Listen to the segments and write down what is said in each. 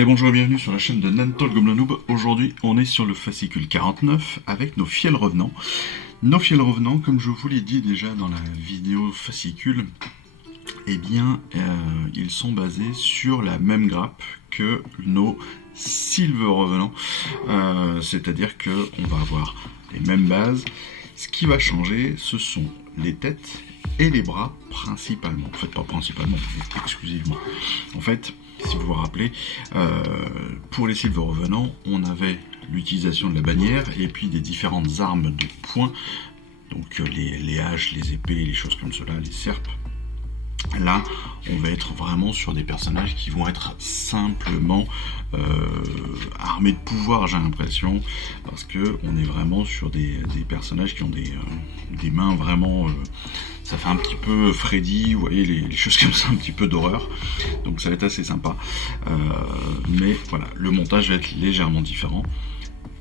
Allez, bonjour et bienvenue sur la chaîne de Nanto le Gobelin Noob. Aujourd'hui, on est sur le fascicule 49 avec nos fiels revenants. Nos fiels revenants, comme je vous l'ai dit déjà dans la vidéo fascicule, eh bien, ils sont basés sur la même grappe que nos silver revenants. C'est-à-dire qu'on va avoir les mêmes bases. Ce qui va changer, ce sont les têtes et les bras principalement. En fait, pas principalement, mais exclusivement. En fait, si vous vous rappelez, pour les silver revenants, on avait l'utilisation de la bannière et puis des différentes armes de poing, donc les haches, les épées, les choses comme cela, les serpes. Là, on va être vraiment sur des personnages qui vont être simplement armés de pouvoir, j'ai l'impression, parce que on est vraiment sur des personnages qui ont des mains vraiment... ça fait un petit peu Freddy, vous voyez, les choses comme ça, un petit peu d'horreur. Donc ça va être assez sympa. Mais voilà, le montage va être légèrement différent.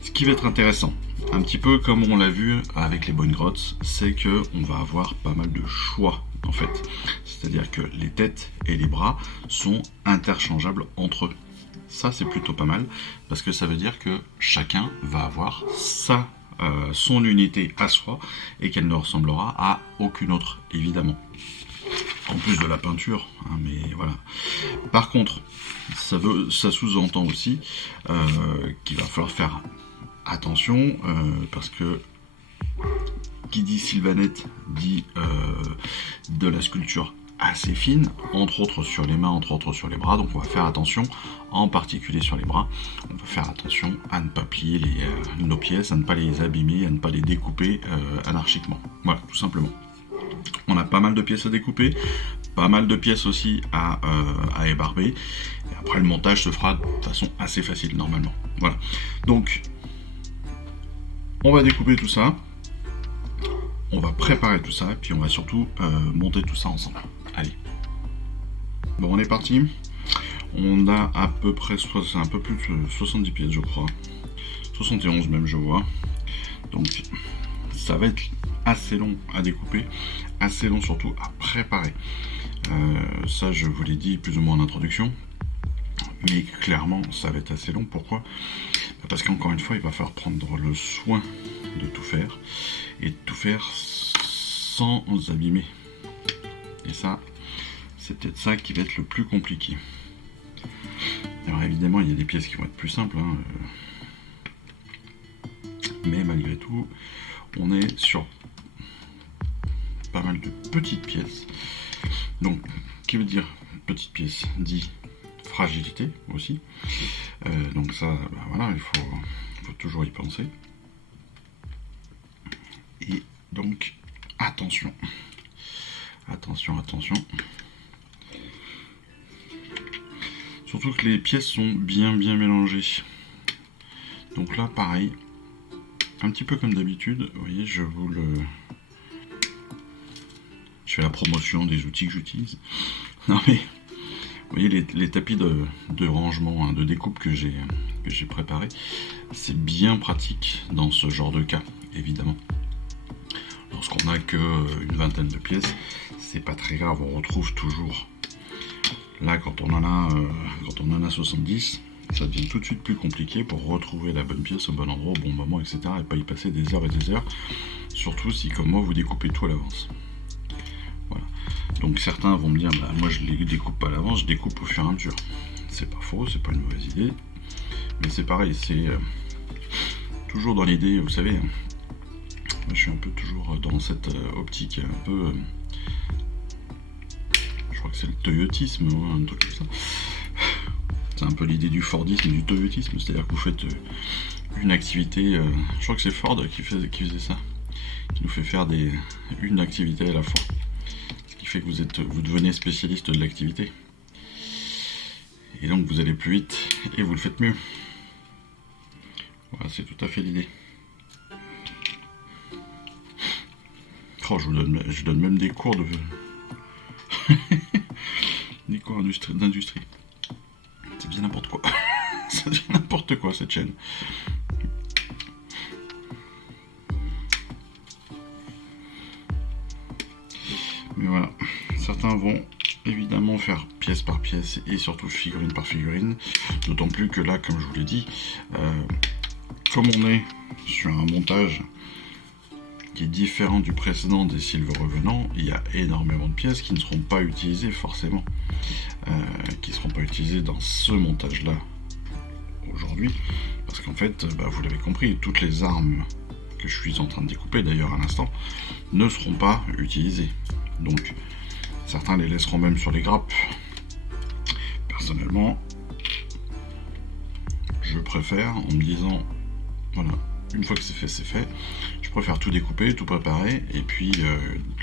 Ce qui va être intéressant, un petit peu comme on l'a vu avec les bonnes grottes, c'est qu'on va avoir pas mal de choix en fait. C'est-à-dire que les têtes et les bras sont interchangeables entre eux. Ça c'est plutôt pas mal, parce que ça veut dire que chacun va avoir son unité à soi, et qu'elle ne ressemblera à aucune autre, évidemment. En plus de la peinture, hein, mais voilà. Par contre, ça sous-entend aussi qu'il va falloir faire attention, parce que qui dit sylvanette dit de la sculpture assez fine, entre autres sur les mains, entre autres sur les bras, donc on va faire attention, en particulier sur les bras, on va faire attention à ne pas plier nos pièces, à ne pas les abîmer, à ne pas les découper anarchiquement. Voilà, tout simplement. On a pas mal de pièces à découper, pas mal de pièces aussi à ébarber, et après le montage se fera de façon assez facile normalement. Voilà, donc on va découper tout ça, on va préparer tout ça, et puis on va surtout monter tout ça ensemble. Allez. Bon, on est parti. On a à peu près, c'est un peu plus de 70 pièces, je crois. 71 même, je vois. Donc, ça va être assez long à découper, assez long surtout à préparer. Ça, je vous l'ai dit plus ou moins en introduction. Mais clairement, ça va être assez long. Pourquoi ? Parce qu'encore une fois, il va falloir prendre le soin de tout faire. Et de tout faire sans abîmer. Et ça, c'est peut-être ça qui va être le plus compliqué. Alors évidemment, il y a des pièces qui vont être plus simples. Hein, mais malgré tout, on est sur pas mal de petites pièces. Donc, qui veut dire petite pièce dit fragilité aussi. Donc ça, bah voilà, il faut toujours y penser. Et donc, attention. Attention. Surtout que les pièces sont bien mélangées. Donc là, pareil, un petit peu comme d'habitude, vous voyez, je fais la promotion des outils que j'utilise. Non mais, vous voyez les tapis de rangement, hein, de découpe que j'ai préparé, c'est bien pratique dans ce genre de cas, évidemment. Lorsqu'on n'a qu'une vingtaine de pièces, c'est pas très grave, on retrouve toujours. Là, quand on en a 70, ça devient tout de suite plus compliqué pour retrouver la bonne pièce au bon endroit, au bon moment, etc. et pas y passer des heures et des heures. Surtout si, comme moi, vous découpez tout à l'avance. Voilà. Donc certains vont me dire, bah, moi je les découpe pas à l'avance, je découpe au fur et à mesure. C'est pas faux, c'est pas une mauvaise idée. Mais c'est pareil, c'est toujours dans l'idée, vous savez, moi, je suis un peu toujours dans cette optique un peu... je crois que c'est le toyotisme, hein, un truc comme ça. C'est un peu l'idée du Fordisme et du toyotisme, c'est-à-dire que vous faites une activité... je crois que c'est Ford qui faisait ça, qui nous fait faire une activité à la fois. Ce qui fait que vous devenez spécialiste de l'activité. Et donc vous allez plus vite et vous le faites mieux. Voilà, c'est tout à fait l'idée. Oh, je donne même des cours des cours d'industrie. C'est bien n'importe quoi. Ça devient n'importe quoi cette chaîne. Mais voilà, certains vont évidemment faire pièce par pièce et surtout figurine par figurine, d'autant plus que là, comme je vous l'ai dit, comme on est sur un montage qui est différent du précédent des Silver Revenants, il y a énormément de pièces qui ne seront pas utilisées forcément, qui ne seront pas utilisées dans ce montage là aujourd'hui, parce qu'en fait, vous l'avez compris, toutes les armes que je suis en train de découper d'ailleurs à l'instant ne seront pas utilisées, donc certains les laisseront même sur les grappes. Personnellement, je préfère, en me disant voilà, une fois que c'est fait, je préfère tout découper, tout préparer, et puis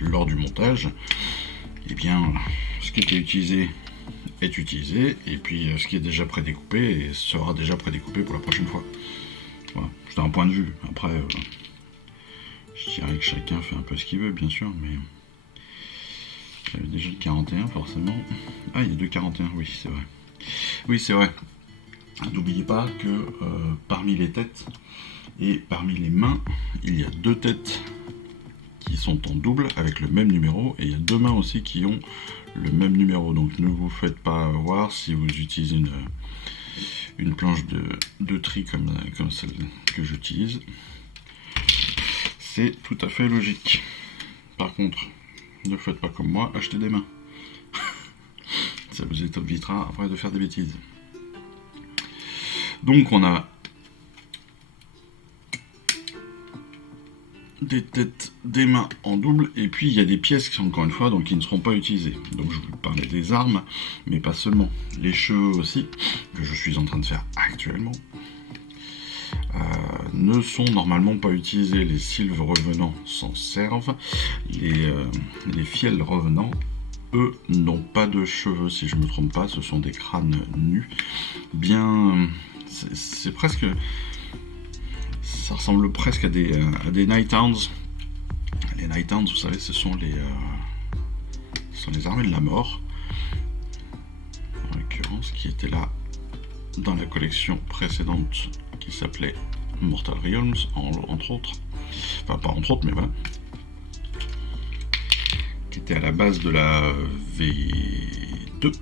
lors du montage, eh bien, ce qui était utilisé est utilisé, et puis ce qui est déjà prédécoupé sera déjà prédécoupé pour la prochaine fois. Voilà, c'est un point de vue. Après, je dirais que chacun fait un peu ce qu'il veut, bien sûr, mais j'avais déjà le 41 forcément. Ah, il y a deux 41, oui, c'est vrai. Oui, c'est vrai. N'oubliez pas que parmi les têtes et parmi les mains, il y a deux têtes qui sont en double avec le même numéro, et il y a deux mains aussi qui ont le même numéro. Donc ne vous faites pas avoir si vous utilisez une planche de tri comme celle que j'utilise. C'est tout à fait logique. Par contre, ne faites pas comme moi, achetez des mains. Ça vous évitera après de faire des bêtises. Donc on a des têtes, des mains en double, et puis il y a des pièces qui sont encore une fois donc qui ne seront pas utilisées. Donc je vous parlais des armes, mais pas seulement. Les cheveux aussi, que je suis en train de faire actuellement, ne sont normalement pas utilisés. Les Silver Revenants s'en servent. Les Fiels Revenants, eux, n'ont pas de cheveux, si je ne me trompe pas, ce sont des crânes nus. Bien, c'est presque... Ça ressemble presque à des Nighthounds. Les Nighthounds, vous savez, ce sont les armées de la mort, en l'occurrence, qui étaient là dans la collection précédente qui s'appelait Mortal Realms, entre autres. Enfin, pas entre autres, mais voilà. Qui était à la base de la V2.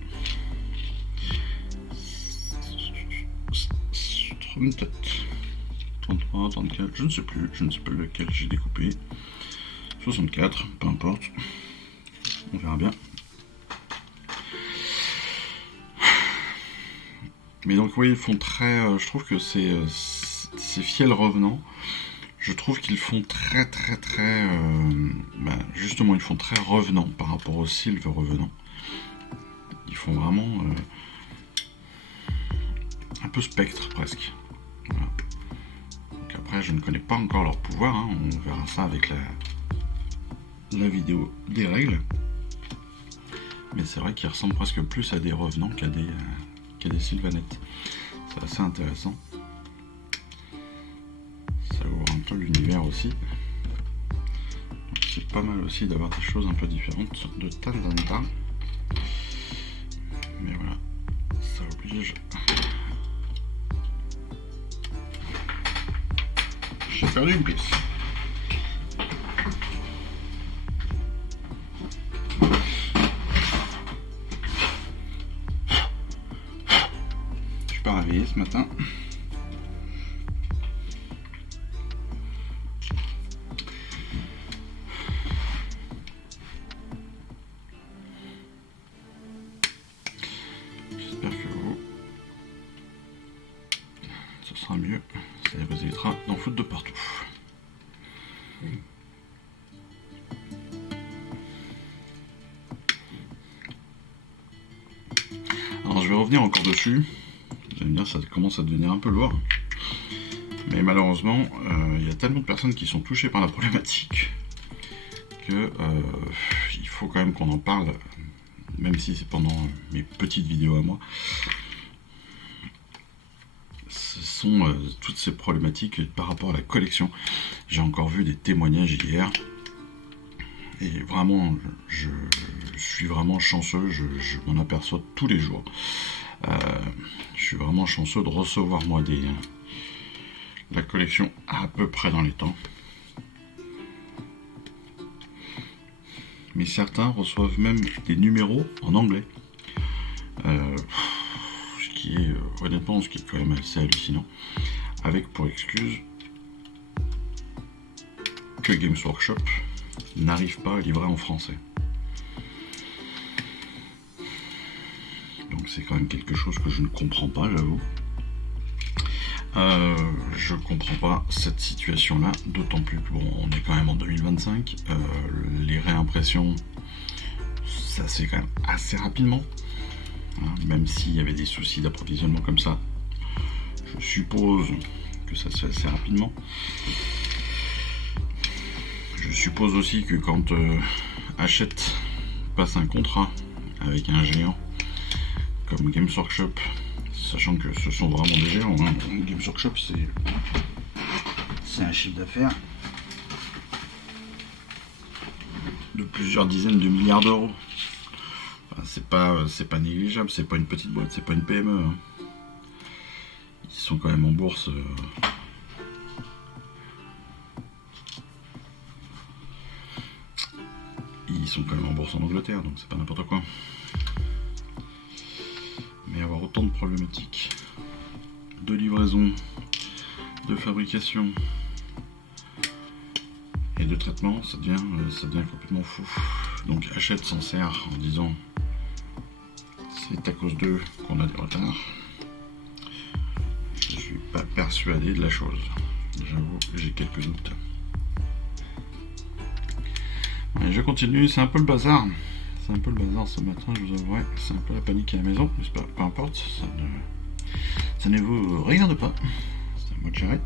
33, 34, je ne sais plus lequel j'ai découpé. 64, peu importe. On verra bien. Mais donc oui, ils font très... je trouve que ces Fiels Revenants, je trouve qu'ils font très... justement, ils font très revenant par rapport aux Silver Revenants. Ils font vraiment... un peu spectre, presque. Voilà. Donc après, je ne connais pas encore leur pouvoir, hein. On verra ça avec la vidéo des règles. Mais c'est vrai qu'ils ressemblent presque plus à des revenants qu'à des sylvanettes. C'est assez intéressant. Ça ouvre un peu l'univers aussi. C'est pas mal aussi d'avoir des choses un peu différentes de temps en temps. Mais voilà, ça oblige. J'ai perdu une pièce. Je suis pas réveillé ce matin. J'espère que ce sera mieux. Ça vous évitera d'en foutre de partout. Alors je vais revenir encore dessus. Vous allez me dire, ça commence à devenir un peu lourd. Mais malheureusement, il y a tellement de personnes qui sont touchées par la problématique que il faut quand même qu'on en parle, même si c'est pendant mes petites vidéos à moi. Ce sont toutes ces problématiques par rapport à la collection. J'ai encore vu des témoignages hier. Et vraiment, je suis vraiment chanceux, je m'en aperçois tous les jours. Je suis vraiment chanceux de recevoir moi la collection à peu près dans les temps. mais certains reçoivent même des numéros en anglais. Ce qui est honnêtement, ce qui est quand même assez hallucinant, avec pour excuse que Games Workshop n'arrive pas à livrer en français. Donc c'est quand même quelque chose que je ne comprends pas, j'avoue. Je comprends pas cette situation-là, d'autant plus que bon, on est quand même en 2025. Les réimpressions, ça se fait quand même assez rapidement. Même s'il y avait des soucis d'approvisionnement comme ça, je suppose que ça se fait assez rapidement. Je suppose aussi que quand Hachette passe un contrat avec un géant comme Games Workshop, sachant que ce sont vraiment des géants, hein. Games Workshop c'est un chiffre d'affaires de plusieurs dizaines de milliards d'euros. Enfin, c'est pas négligeable, c'est pas une petite boîte, c'est pas une PME. Hein. Ils sont quand même en bourse. Ils sont quand même en bourse en Angleterre, donc c'est pas n'importe quoi. Mais avoir autant de problématiques de livraison, de fabrication et de traitement, ça devient complètement fou. Donc Hachette s'en sert en disant c'est à cause d'eux qu'on a des retards. Je suis pas persuadé de la chose. J'avoue, j'ai quelques doutes. Ouais, je continue, c'est un peu le bazar. C'est un peu le bazar ce matin, je vous avouerai. C'est un peu la panique à la maison, mais peu importe, ça ne vous regarde pas. C'est à moi de gérer.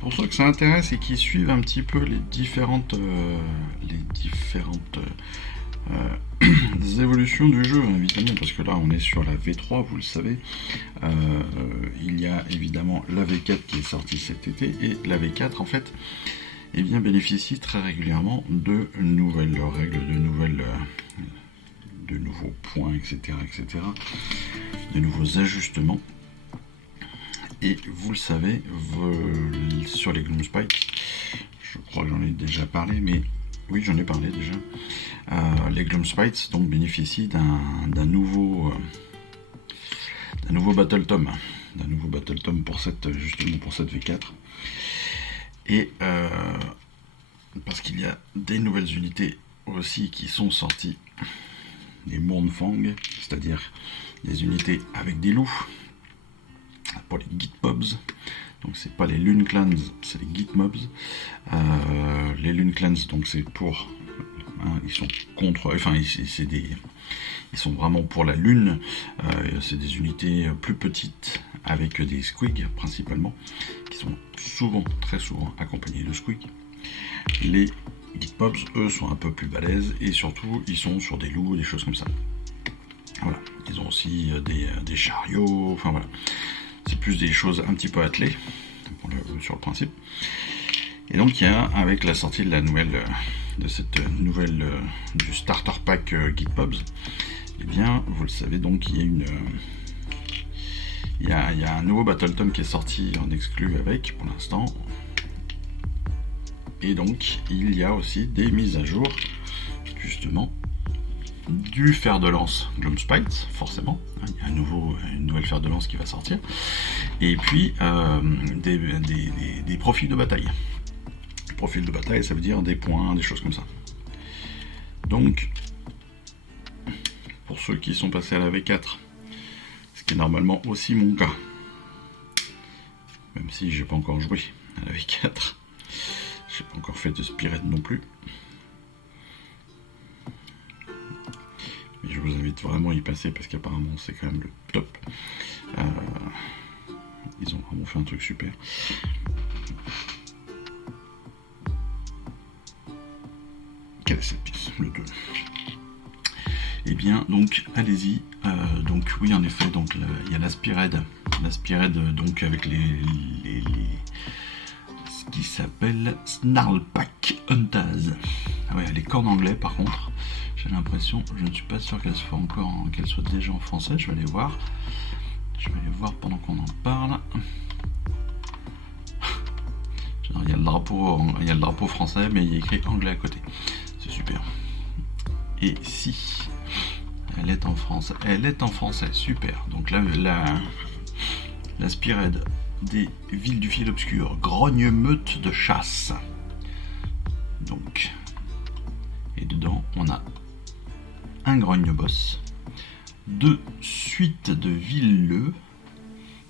Pour ceux que ça intéresse et qui suivent un petit peu les différentes évolutions du jeu, évidemment, parce que là on est sur la V3, vous le savez. Il y a évidemment la V4 qui est sortie cet été, et la V4 en fait eh bien, bénéficie très régulièrement de nouvelles règles, de nouveaux points, etc., de nouveaux ajustements. Et vous le savez, sur les Gloomspikes, je crois que j'en ai déjà parlé, mais oui, j'en ai parlé déjà. Les Gloomspikes donc bénéficient d'un nouveau Battle Tome, pour cette V4. Et parce qu'il y a des nouvelles unités aussi qui sont sorties, des Mournfang, c'est-à-dire des unités avec des loups, pour les Gitmobs. Donc c'est pas les Lune Clans, c'est les Gitmobs. Les Lune Clans, donc c'est pour, ils sont contre, enfin ils sont vraiment pour la Lune. C'est des unités plus petites avec des squigs principalement, qui sont très souvent accompagnés de squigs. Les Gitmobs, eux, sont un peu plus balèzes et surtout ils sont sur des loups, des choses comme ça. Voilà, ils ont aussi des chariots, enfin voilà. C'est plus des choses un petit peu attelées sur le principe. Et donc il y a, avec la sortie de cette nouvelle du starter pack Gitmobs, eh bien vous le savez, donc il y a un nouveau Battle Tome qui est sorti en exclu avec pour l'instant. Et donc il y a aussi des mises à jour justement du fer de lance Gloomspikes, forcément, il y a une nouvelle fer de lance qui va sortir, et puis des profils de bataille. Profil de bataille, ça veut dire des points, des choses comme ça. Donc, pour ceux qui sont passés à la V4, ce qui est normalement aussi mon cas, même si j'ai pas encore joué à la V4, j'ai pas encore fait de Spirit non plus. Mais je vous invite vraiment à y passer parce qu'apparemment c'est quand même le top. Ils ont vraiment fait un truc super. Quelle est cette pièce? Le 2. Et bien donc allez-y. Donc oui en effet, donc il y a l'Aspired. L'Aspired donc avec ce qui s'appelle Snarlpack Hunters. Ah ouais, les cornes anglais par contre. J'ai l'impression, je ne suis pas sûr qu'elle soit déjà en français. Je vais aller voir pendant qu'on en parle. Il y a le drapeau français, mais il y a écrit anglais à côté. C'est super. Et si elle est en France, elle est en français, super. Donc là, la Spearhead des villes du fiel obscur, grogne-meute de chasse. Donc, et dedans, on a un grogne-boss, 2 suites de villeux,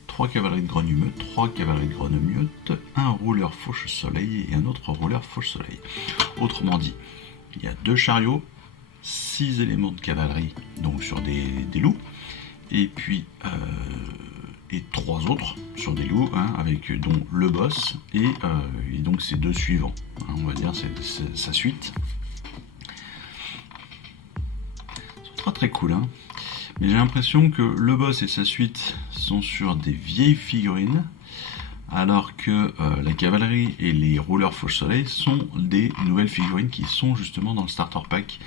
3 cavaleries de grogne-meute, 3 cavaleries de grogne-meute, un rouleur fauche-soleil et un autre rouleur fauche-soleil. Autrement dit, il y a 2 chariots, 6 éléments de cavalerie, donc sur des loups, et puis et 3 autres sur des loups, hein, avec dont le boss et donc ces 2 suivants, hein, on va dire c'est sa suite. Ce sera très cool, hein. Mais j'ai l'impression que le boss et sa suite sont sur des vieilles figurines, alors que la cavalerie et les rouleurs fauche-soleil sont des nouvelles figurines qui sont justement dans le starter pack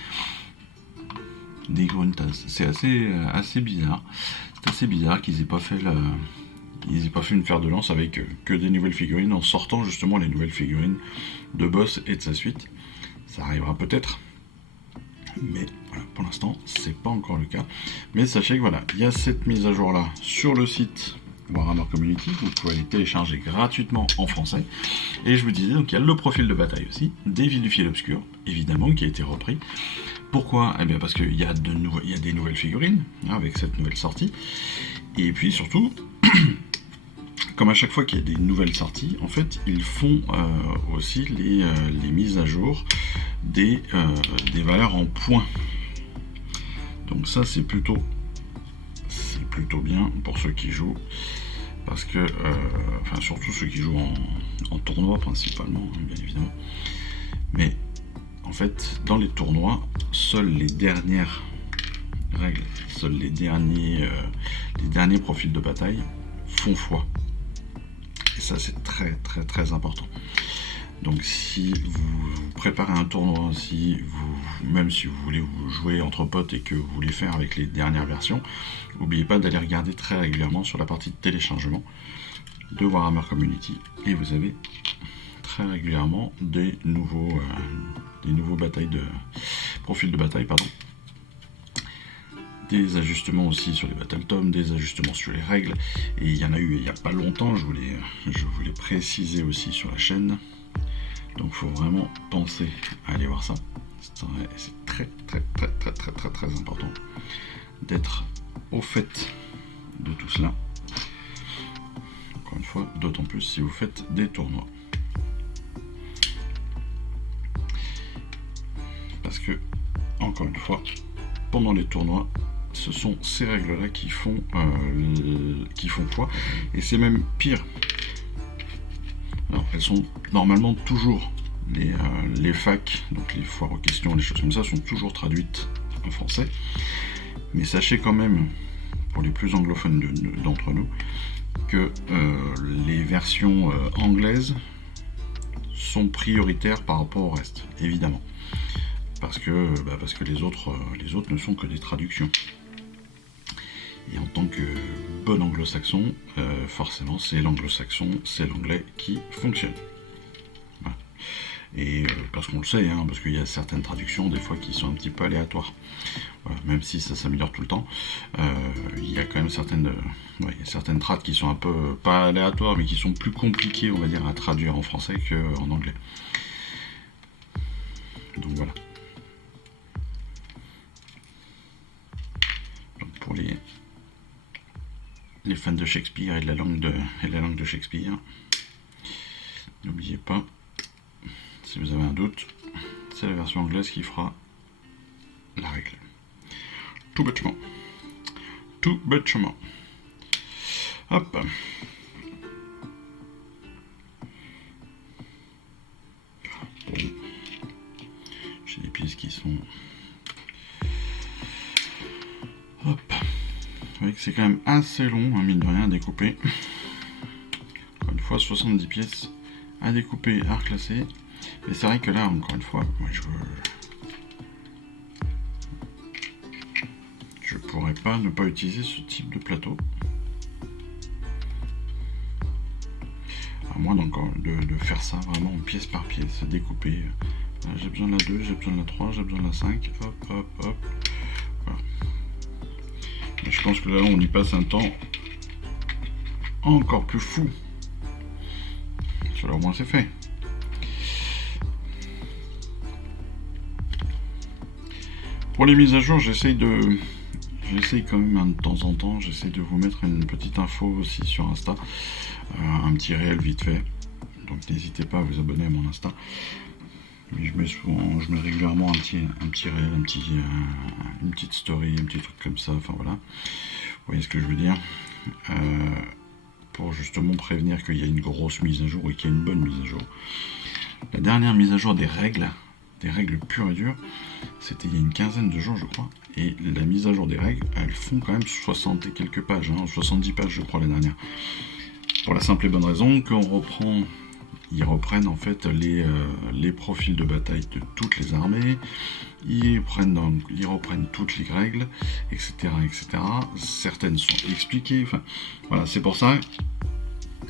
des Gruntas. C'est assez bizarre. C'est assez bizarre qu'ils aient pas fait une fer de lance avec que des nouvelles figurines en sortant justement les nouvelles figurines de boss et de sa suite. Ça arrivera peut-être, mais voilà, pour l'instant c'est pas encore le cas. Mais sachez que voilà, il y a cette mise à jour là sur le site Warhammer Community, vous pouvez aller télécharger gratuitement en français. Et je vous disais, donc il y a le profil de bataille aussi, des villes du fiel obscur, évidemment, qui a été repris. Pourquoi? Eh bien parce qu'il y a des nouvelles figurines, hein, avec cette nouvelle sortie. Et puis surtout, comme à chaque fois qu'il y a des nouvelles sorties, en fait, ils font aussi les mises à jour des valeurs en points. Donc ça, c'est plutôt bien pour ceux qui jouent, parce que, enfin surtout ceux qui jouent en tournoi principalement, bien évidemment. Mais en fait, dans les tournois, seules les dernières règles, seuls les derniers profils de bataille font foi. Et ça, c'est très très très important. Donc si vous préparez un tournoi, même si vous voulez vous jouer entre potes et que vous voulez faire avec les dernières versions, n'oubliez pas d'aller regarder très régulièrement sur la partie de téléchargement de Warhammer Community, et vous avez très régulièrement des nouveaux profils de bataille, pardon. Des ajustements aussi sur les battle tomes, des ajustements sur les règles, et il y en a eu il n'y a pas longtemps, je voulais préciser aussi sur la chaîne. Donc il faut vraiment penser à aller voir ça. C'est très très très très très très très important d'être au fait de tout cela. Encore une fois, d'autant plus si vous faites des tournois. Parce que, encore une fois, pendant les tournois, ce sont ces règles-là qui font foi. Et c'est même pire. Alors, elles sont normalement toujours, les facs, donc les foires aux questions, les choses comme ça, sont toujours traduites en français. Mais sachez quand même, pour les plus anglophones d'entre nous, que les versions anglaises sont prioritaires par rapport au reste, évidemment. Parce que les autres ne sont que des traductions. Et en tant que bon anglo-saxon, forcément c'est l'anglo-saxon, c'est l'anglais qui fonctionne. Voilà. Et parce qu'on le sait, hein, parce qu'il y a certaines traductions des fois qui sont un petit peu aléatoires. Voilà, même si ça s'améliore tout le temps, il y a quand même certaines trades qui sont un peu, pas aléatoires, mais qui sont plus compliquées, on va dire, à traduire en français qu'en anglais. Donc voilà. Donc pour les fans de Shakespeare et de la langue de Shakespeare, n'oubliez pas, si vous avez un doute, c'est la version anglaise qui fera la règle. Tout bêtement. Tout bêtement. Hop. Bon. J'ai des pièces qui sont... Hop. Vous voyez que c'est quand même assez long, hein, mine de rien, à découper. Encore une fois, 70 pièces à découper, à reclasser. Mais c'est vrai que là, encore une fois, moi, je pourrais pas ne pas utiliser ce type de plateau. À moi de faire ça vraiment pièce par pièce, découper. J'ai besoin de la 2, j'ai besoin de la 3, j'ai besoin de la 5, hop, hop, hop. Voilà. Et je pense que là, on y passe un temps encore plus fou. Cela au moins c'est fait. Pour les mises à jour, j'essaye quand même de temps en temps, j'essaye de vous mettre une petite info aussi sur Insta, un petit réel vite fait. Donc n'hésitez pas à vous abonner à mon Insta. Mais je mets régulièrement un petit réel, une petite story, un petit truc comme ça, enfin voilà. Vous voyez ce que je veux dire, pour justement prévenir qu'il y a une grosse mise à jour et qu'il y a une bonne mise à jour. La dernière mise à jour des règles pures et dures, c'était il y a une quinzaine de jours je crois, et la mise à jour des règles, elles font quand même 60 et quelques pages, 70 pages je crois la dernière. Pour la simple et bonne raison ils reprennent en fait les profils de bataille de toutes les armées, ils reprennent toutes les règles, etc., etc. Certaines sont expliquées, enfin voilà, c'est pour ça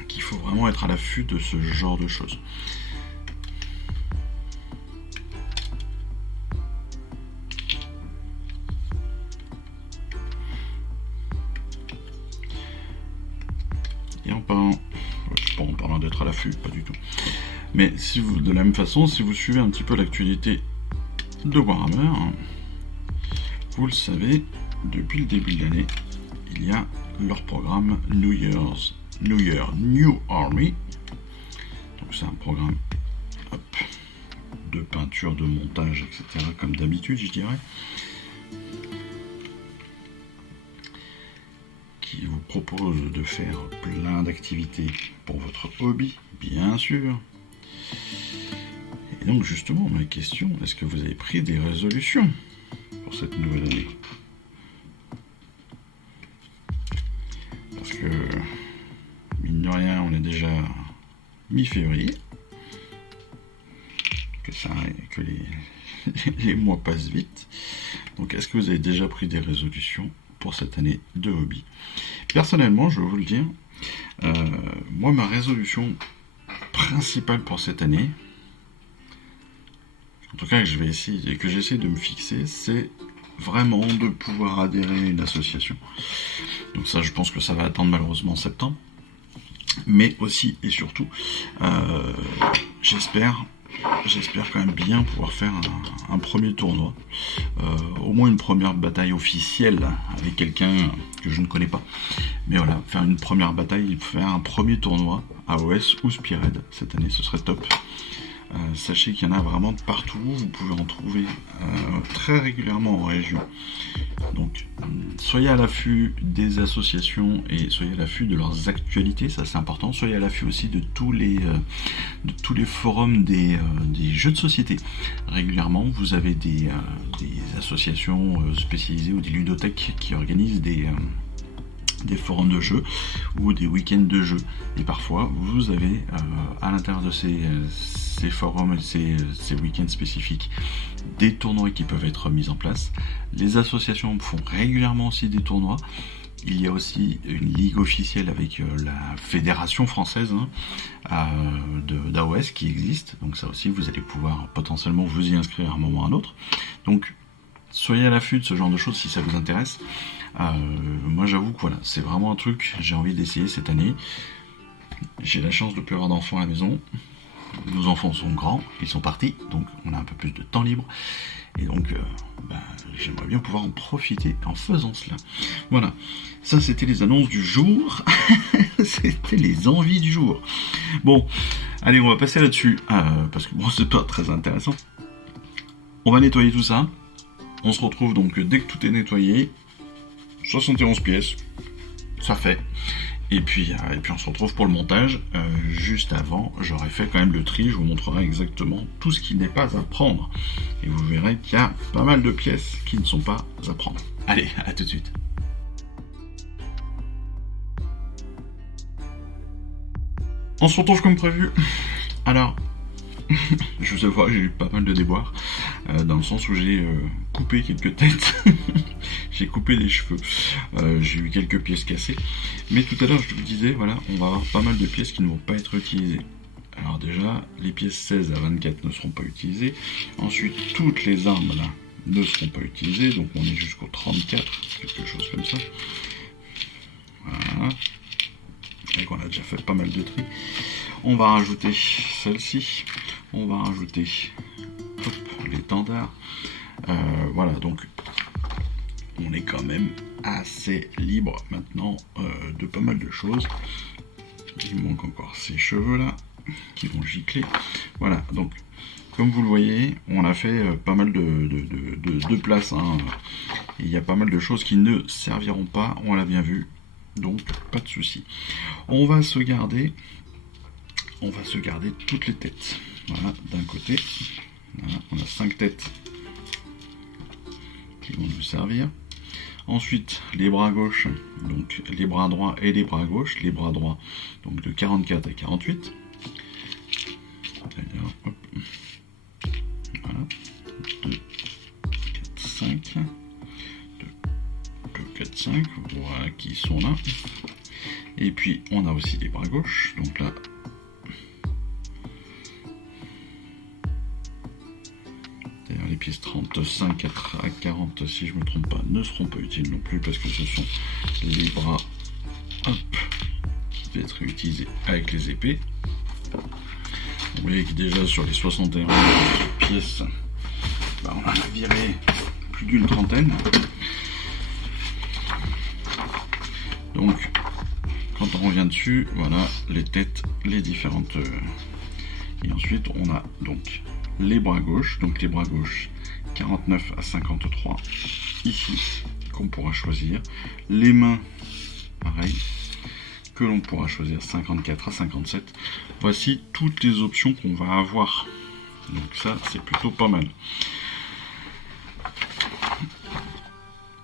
qu'il faut vraiment être à l'affût de ce genre de choses. Et en parlant d'être à l'affût, pas du tout. Mais de la même façon, si vous suivez un petit peu l'actualité de Warhammer, vous le savez, depuis le début de l'année, il y a leur programme New Year New Army. Donc c'est un programme de peinture, de montage, etc. comme d'habitude, je dirais. Qui vous propose de faire plein d'activités pour votre hobby, bien sûr. Et donc justement, ma question, est-ce que vous avez pris des résolutions pour cette nouvelle année? Parce que, mine de rien, on est déjà mi-février, que les mois passent vite. Donc est-ce que vous avez déjà pris des résolutions pour cette année de hobby? Personnellement, je vais vous le dire, moi ma résolution principale pour cette année, en tout cas que j'essaie de me fixer, c'est vraiment de pouvoir adhérer à une association. Donc ça, je pense que ça va attendre malheureusement septembre. Mais aussi et surtout, j'espère quand même bien pouvoir faire un premier tournoi, au moins une première bataille officielle avec quelqu'un que je ne connais pas. Mais voilà, faire une première bataille, faire un premier tournoi AOS ou Spearhead cette année, ce serait top. Sachez qu'il y en a vraiment de partout, vous pouvez en trouver très régulièrement en région. Donc soyez à l'affût des associations et soyez à l'affût de leurs actualités, ça c'est important. Soyez à l'affût aussi de tous les forums des jeux de société. Régulièrement vous avez des associations spécialisées ou des ludothèques qui organisent des forums de jeux ou des week-ends de jeux, et parfois vous avez à l'intérieur de ces forums et ces week-ends spécifiques des tournois qui peuvent être mis en place. Les associations font régulièrement aussi des tournois. Il y a aussi une ligue officielle avec la fédération française d'AOS qui existe, donc ça aussi vous allez pouvoir potentiellement vous y inscrire à un moment ou à un autre. Donc soyez à l'affût de ce genre de choses si ça vous intéresse. Moi j'avoue que voilà, c'est vraiment un truc que j'ai envie d'essayer cette année. J'ai la chance de plus avoir d'enfants à la maison. Nos enfants sont grands, ils sont partis, donc on a un peu plus de temps libre. Et donc j'aimerais bien pouvoir en profiter en faisant cela. Voilà, ça c'était les annonces du jour. C'était les envies du jour. Bon, allez, on va passer là-dessus, parce que bon, c'est pas très intéressant. On va nettoyer tout ça. On se retrouve donc dès que tout est nettoyé. 71 pièces, ça fait. Et puis on se retrouve pour le montage. Juste avant, j'aurai fait quand même le tri, je vous montrerai exactement tout ce qui n'est pas à prendre. Et vous verrez qu'il y a pas mal de pièces qui ne sont pas à prendre. Allez, à tout de suite. On se retrouve comme prévu. Alors, je vous avoue, j'ai eu pas mal de déboires, dans le sens où j'ai coupé quelques têtes. j'ai coupé les cheveux. J'ai eu quelques pièces cassées. Mais tout à l'heure, je vous disais, voilà, on va avoir pas mal de pièces qui ne vont pas être utilisées. Alors déjà, les pièces 16 à 24 ne seront pas utilisées. Ensuite, toutes les armes là ne seront pas utilisées. Donc on est jusqu'au 34, quelque chose comme ça. Voilà. Et qu'on a déjà fait pas mal de tri. On va rajouter celle-ci. On va rajouter l'étendard. Voilà, donc on est quand même assez libre maintenant de pas mal de choses. Il manque encore ces cheveux là qui vont gicler. Voilà, donc comme vous le voyez, on a fait pas mal de places. Hein. Il y a pas mal de choses qui ne serviront pas, on l'a bien vu, donc pas de souci. On va se garder toutes les têtes. Voilà, d'un côté, voilà, on a 5 têtes qui vont nous servir. Ensuite, les bras gauches, donc les bras droits et les bras gauches. Les bras droits, donc de 44 à 48. D'ailleurs, hop. Voilà. 2, 4, 5. 2, 4, 5. Voilà qui sont là. Et puis, on a aussi les bras gauches. Donc là, d'ailleurs, les pièces 35 à 40, si je ne me trompe pas, ne seront pas utiles non plus parce que ce sont les bras qui doivent être utilisés avec les épées. Vous voyez que déjà sur les 61 pièces, on en a viré plus d'une trentaine. Donc, quand on revient dessus, voilà les têtes, les différentes. Et ensuite, on a donc les bras gauches, donc les bras gauches 49 à 53 ici qu'on pourra choisir. Les mains, pareil, que l'on pourra choisir 54 à 57. Voici toutes les options qu'on va avoir. Donc ça, c'est plutôt pas mal.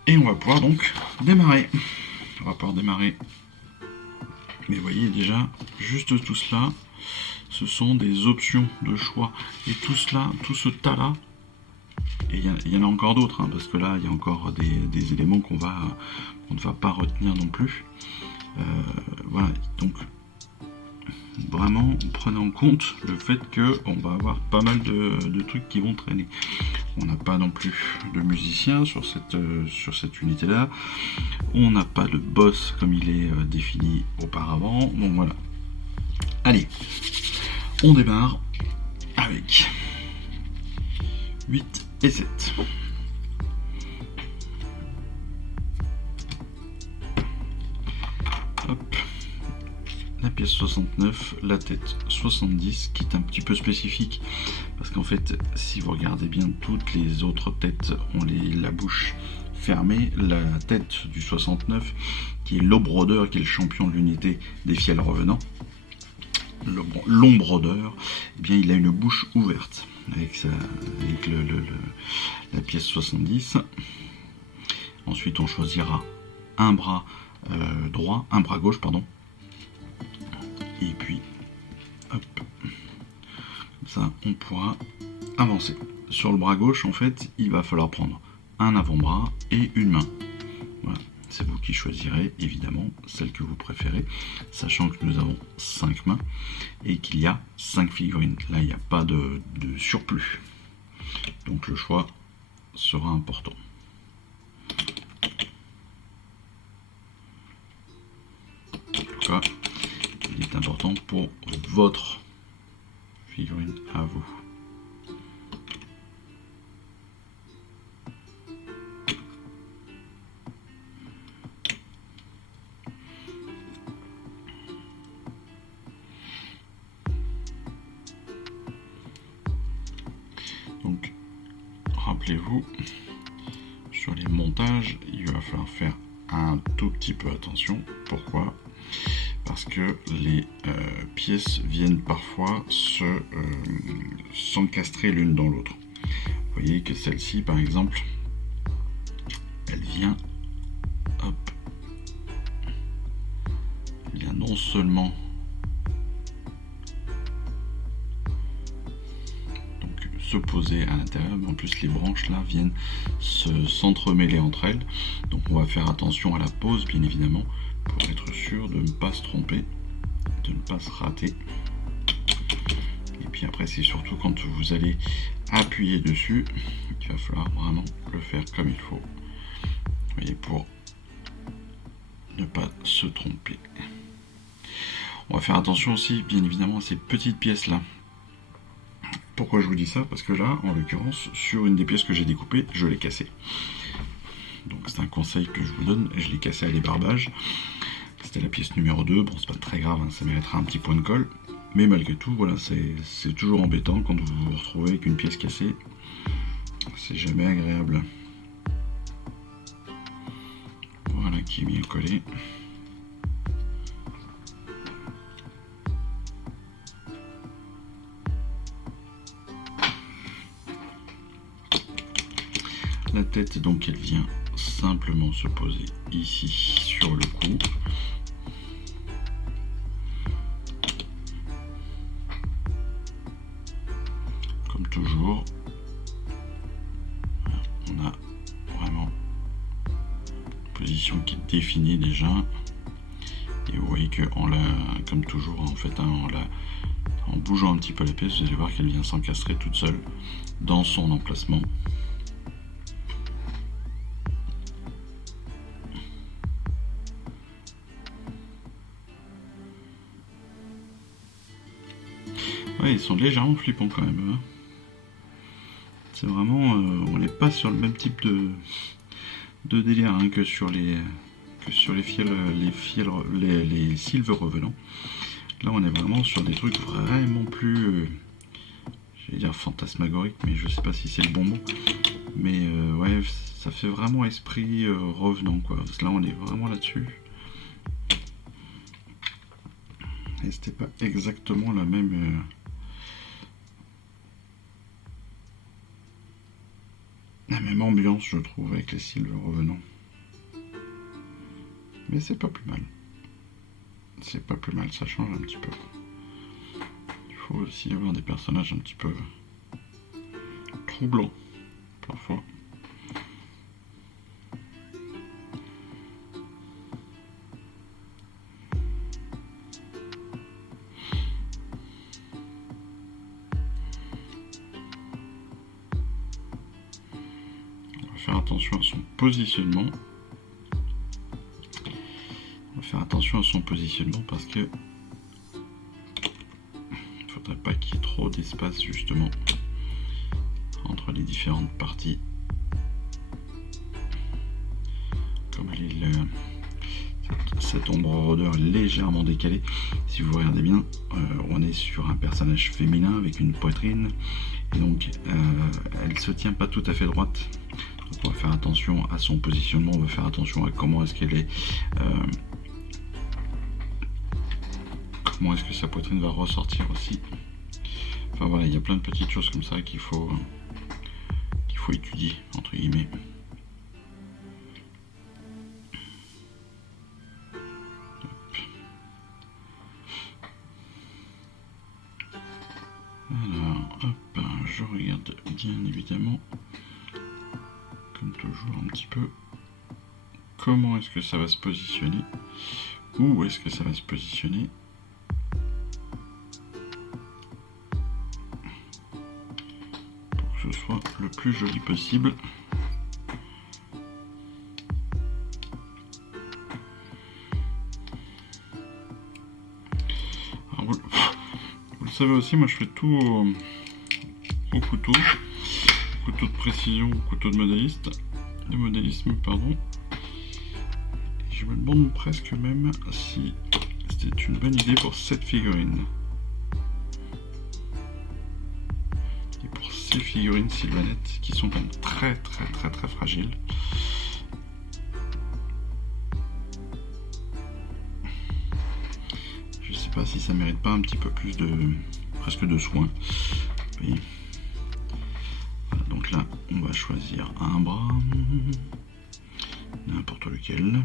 Et on va pouvoir donc démarrer. On va pouvoir démarrer. Mais vous voyez déjà, juste tout cela, ce sont des options de choix. Et tout cela, tout ce tas-là, et il y en a encore d'autres, hein, parce que là, il y a encore des éléments qu'on ne va pas retenir non plus. Voilà, donc vraiment prenez en compte le fait qu'on va avoir pas mal de trucs qui vont traîner. On n'a pas non plus de musicien sur cette unité là, on n'a pas de boss comme il est défini auparavant, donc voilà. Allez, on démarre avec 8 et 7. Hop. La pièce 69, la tête 70, qui est un petit peu spécifique, parce qu'en fait, si vous regardez bien, toutes les autres têtes ont la bouche fermée. La tête du 69, qui est l'Obrodeur, qui est le champion de l'unité des fiels revenants, l'Ombrodeur, eh bien, il a une bouche ouverte, avec la pièce 70. Ensuite, on choisira un bras droit, un bras gauche, pardon. Et puis, hop, comme ça, on pourra avancer. Sur le bras gauche, en fait, il va falloir prendre un avant-bras et une main. Voilà, c'est vous qui choisirez, évidemment, celle que vous préférez, sachant que nous avons 5 mains et qu'il y a 5 figurines. Là, il n'y a pas de surplus. Donc, le choix sera important. En tout cas, il est important pour votre figurine à vous. Donc, rappelez-vous, sur les montages, il va falloir faire un tout petit peu attention. Pourquoi ? Parce que les pièces viennent parfois s'encastrer l'une dans l'autre. Vous voyez que celle-ci, par exemple, elle vient, hop, elle vient non seulement donc se poser à l'intérieur, mais en plus les branches là viennent s'entremêler entre elles. Donc on va faire attention à la pose bien évidemment pour être sûr de ne pas se tromper, de ne pas se rater. Et puis après c'est surtout quand vous allez appuyer dessus qu'il va falloir vraiment le faire comme il faut. Vous voyez, pour ne pas se tromper. On va faire attention aussi bien évidemment à ces petites pièces là. Pourquoi je vous dis ça? Parce que là, en l'occurrence, sur une des pièces que j'ai découpées, je l'ai cassée. Donc c'est un conseil que je vous donne, je l'ai cassé à débarbage. C'était la pièce numéro 2, bon c'est pas très grave, hein, ça méritera un petit point de colle. Mais malgré tout, voilà, c'est toujours embêtant quand vous vous retrouvez avec une pièce cassée. C'est jamais agréable. Voilà qui est bien collé. La tête, donc, elle vient simplement se poser ici sur le cou. Comme toujours, on a vraiment une position qui est définie déjà. Et vous voyez que comme toujours, en fait, en bougeant un petit peu la pièce, vous allez voir qu'elle vient s'encastrer toute seule dans son emplacement. Ouais, ils sont légèrement flippants quand même. Hein. C'est vraiment, on n'est pas sur le même type de délire hein, que sur les Silver revenants. Là, on est vraiment sur des trucs vraiment plus, j'allais dire fantasmagoriques, mais je sais pas si c'est le bon mot. Mais ouais, ça fait vraiment esprit revenant quoi. Parce que là, on est vraiment là-dessus. Et c'était pas exactement la même. La même ambiance, je trouve, avec les Silver revenants. Mais c'est pas plus mal. C'est pas plus mal, ça change un petit peu. Il faut aussi avoir des personnages un petit peu troublants, parfois. Faire attention à son positionnement. On va faire attention à son positionnement parce que il ne faudrait pas qu'il y ait trop d'espace justement entre les différentes parties. Comme cette ombre rôdeur est légèrement décalée, si vous regardez bien, on est sur un personnage féminin avec une poitrine et donc elle se tient pas tout à fait droite. Donc on va faire attention à son positionnement, on va faire attention à comment est-ce qu'elle est, comment est-ce que sa poitrine va ressortir aussi. Enfin voilà, il y a plein de petites choses comme ça qu'il faut étudier entre guillemets. Alors, hop, je regarde bien évidemment, comme toujours un petit peu, comment est-ce que ça va se positionner, où est-ce que ça va se positionner. Pour que ce soit le plus joli possible. Alors, vous le savez aussi, moi je fais tout au couteau de précision, couteau de modélisme, pardon. Et je me demande presque même si c'était une bonne idée pour cette figurine. Et pour ces figurines sylvanettes qui sont quand même très fragiles. Je sais pas si ça mérite pas un petit peu plus presque de soin. Oui. Voilà, donc là, on va choisir un bras, n'importe lequel.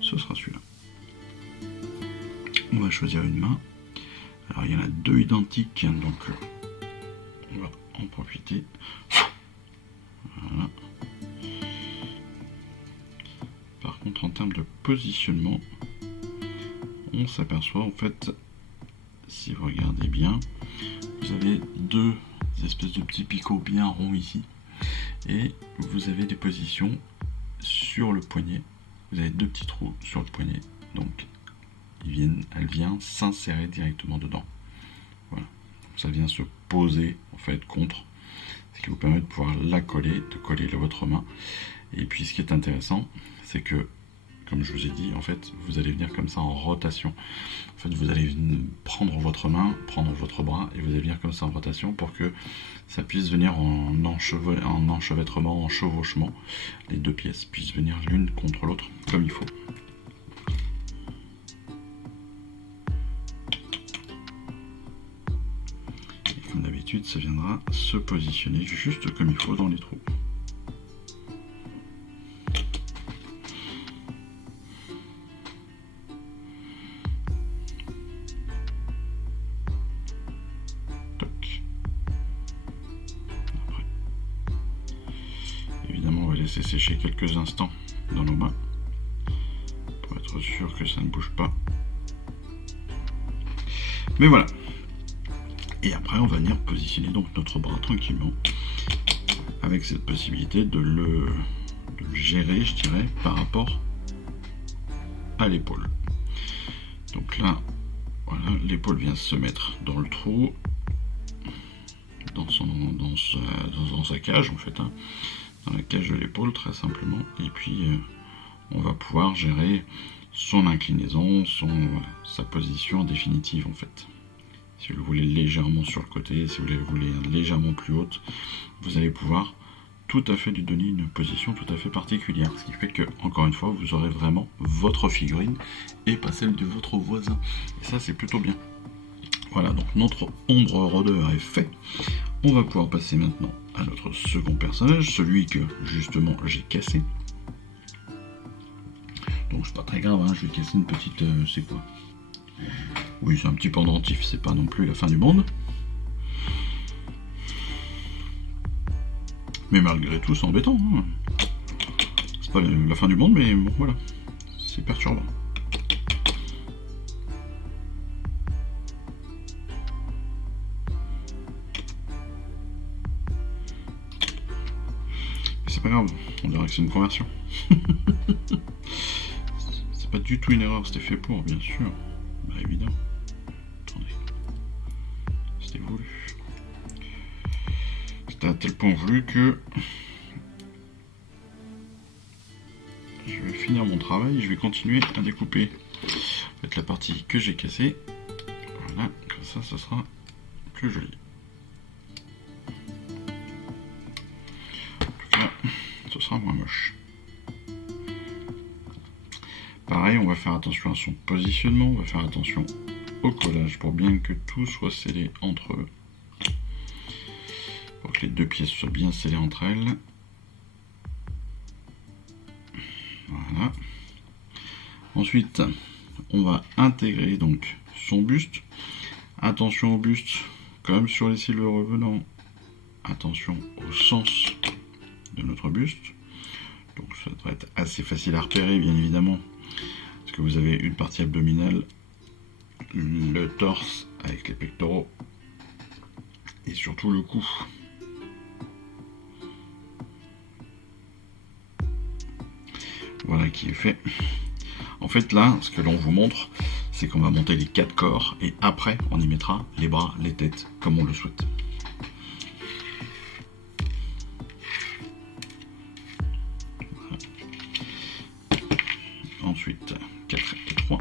Ce sera celui-là. On va choisir une main. Alors il y en a deux identiques, donc on va en profiter. Voilà. Par contre, en termes de positionnement, on s'aperçoit en fait, si vous regardez bien, vous avez deux espèces de petits picots bien ronds ici, et vous avez des positions sur le poignet. Vous avez deux petits trous sur le poignet, donc elle vient s'insérer directement dedans. Voilà, ça vient se poser en fait contre, ce qui vous permet de pouvoir la coller, de coller votre main. Et puis ce qui est intéressant, c'est que, comme je vous ai dit, en fait, vous allez venir comme ça en rotation. En fait, vous allez prendre votre main, prendre votre bras, et vous allez venir comme ça en rotation pour que ça puisse venir en enchevêtrement, en chevauchement. Les deux pièces puissent venir l'une contre l'autre comme il faut. Et comme d'habitude, ça viendra se positionner juste comme il faut dans les trous. Évidemment, on va laisser sécher quelques instants dans nos mains pour être sûr que ça ne bouge pas. Mais voilà. Et après, on va venir positionner donc notre bras tranquillement avec cette possibilité de le gérer, je dirais, par rapport à l'épaule. Donc là, voilà, l'épaule vient se mettre dans le trou, dans sa cage en fait, hein, dans la cage de l'épaule très simplement, et puis on va pouvoir gérer son inclinaison, sa position définitive en fait. Si vous le voulez légèrement sur le côté, si vous le voulez légèrement plus haute, vous allez pouvoir tout à fait lui donner une position tout à fait particulière, ce qui fait que, encore une fois, vous aurez vraiment votre figurine et pas celle de votre voisin. Et ça, c'est plutôt bien. Voilà, donc notre ombre rôdeur est fait. On va pouvoir passer maintenant à notre second personnage, celui que justement j'ai cassé. Donc c'est pas très grave, hein, je vais casser une petite... c'est quoi? Oui, c'est un petit pendentif, c'est pas non plus la fin du monde. Mais malgré tout, c'est embêtant. Hein. C'est pas la fin du monde, mais bon, voilà. C'est perturbant. Mais c'est pas grave, on dirait que c'est une conversion. C'est pas du tout une erreur, c'était fait pour, bien sûr. Bah évidemment. Attendez. C'était voulu. C'était à tel point voulu que je vais finir mon travail, je vais continuer à découper en fait, la partie que j'ai cassée. Voilà, comme ça sera plus joli. En tout cas, ce sera moins moche. Pareil, on va faire attention à son positionnement, on va faire attention au collage pour bien que tout soit scellé entre eux. Pour que les deux pièces soient bien scellées entre elles. Voilà. Ensuite, on va intégrer donc son buste. Attention au buste, comme sur les silver revenants. Attention au sens de notre buste. Donc ça devrait être assez facile à repérer, bien évidemment, parce que vous avez une partie abdominale, le torse avec les pectoraux et surtout le cou. Voilà qui est fait. En fait là, ce que l'on vous montre, c'est qu'on va monter les 4 corps et après on y mettra les bras, les têtes, comme on le souhaite. Voilà. Ensuite, 4 et 3.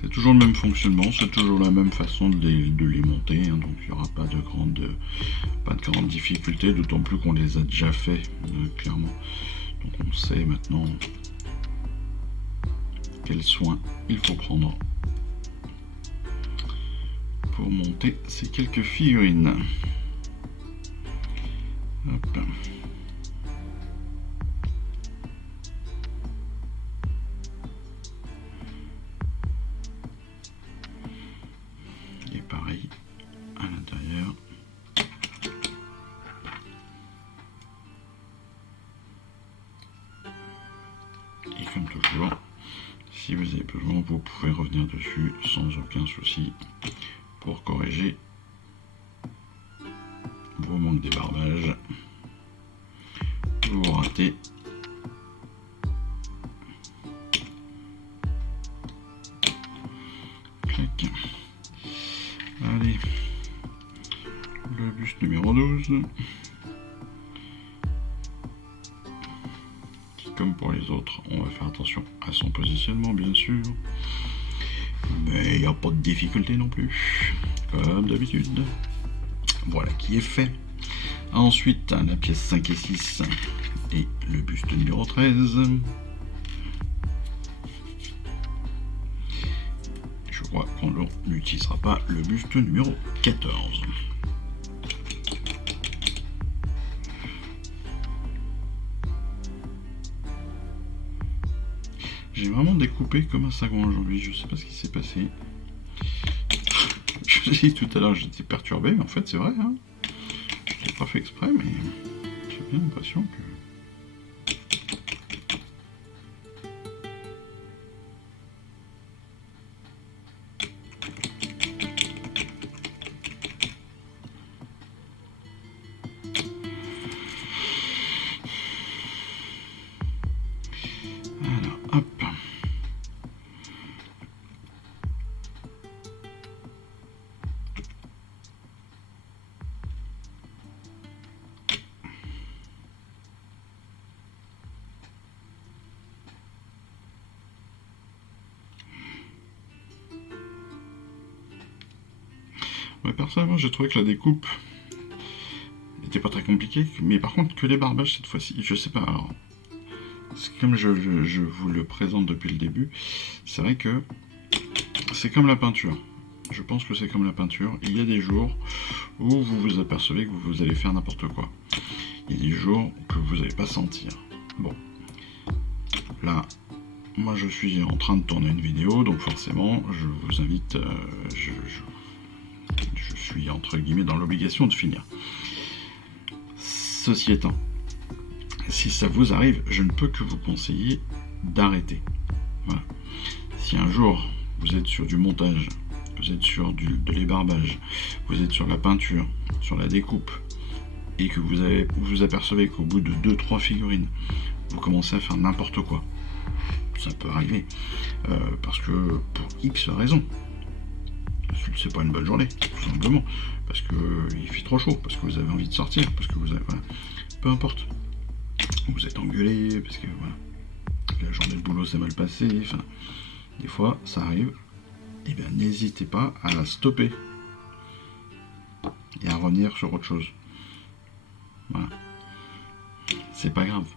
C'est toujours le même fonctionnement, c'est toujours la même façon de les monter, hein, donc il n'y aura pas de grande difficulté, d'autant plus qu'on les a déjà fait, clairement. Donc on sait maintenant quels soins il faut prendre pour monter ces quelques figurines. Hop. Et pareil toujours. Si vous avez besoin, vous pouvez revenir dessus sans aucun souci pour corriger vos manques débarbage, vos ratés. Clac. Allez, le buste numéro 12, qui, comme pour les autres, on va faire attention à son positionnement bien sûr, mais il n'y a pas de difficulté non plus, comme d'habitude. Voilà qui est fait. Ensuite, la pièce 5 et 6 et le buste numéro 13. Je crois qu'on n'utilisera pas le buste numéro 14. J'ai vraiment découpé comme un sagouin aujourd'hui, je sais pas ce qui s'est passé. Je dis tout à l'heure j'étais perturbé, mais en fait c'est vrai, hein. Je l'ai pas fait exprès, mais j'ai bien l'impression que... Alors, hop. Ouais, personnellement, j'ai trouvé que la découpe n'était pas très compliquée, mais par contre que les barbages cette fois-ci, je sais pas. Alors, comme je vous le présente depuis le début, c'est vrai que c'est comme la peinture. Je pense que c'est comme la peinture. Il y a des jours où vous vous apercevez que vous allez faire n'importe quoi. Il y a des jours que vous n'allez pas sentir. Bon, là, moi je suis en train de tourner une vidéo, donc forcément, je vous invite, je suis entre guillemets dans l'obligation de finir. Ceci étant, si ça vous arrive, je ne peux que vous conseiller d'arrêter. Voilà. Si un jour vous êtes sur du montage, vous êtes sur de l'ébarbage, vous êtes sur la peinture, sur la découpe, et que vous apercevez qu'au bout de 2-3 figurines, vous commencez à faire n'importe quoi, ça peut arriver, parce que pour X raisons, c'est pas une bonne journée, tout simplement, parce que il fait trop chaud, parce que vous avez envie de sortir, parce que vous avez, voilà, peu importe, vous êtes engueulé, parce que voilà, la journée de boulot s'est mal passée, enfin, des fois ça arrive, et bien n'hésitez pas à stopper et à revenir sur autre chose. Voilà, c'est pas grave.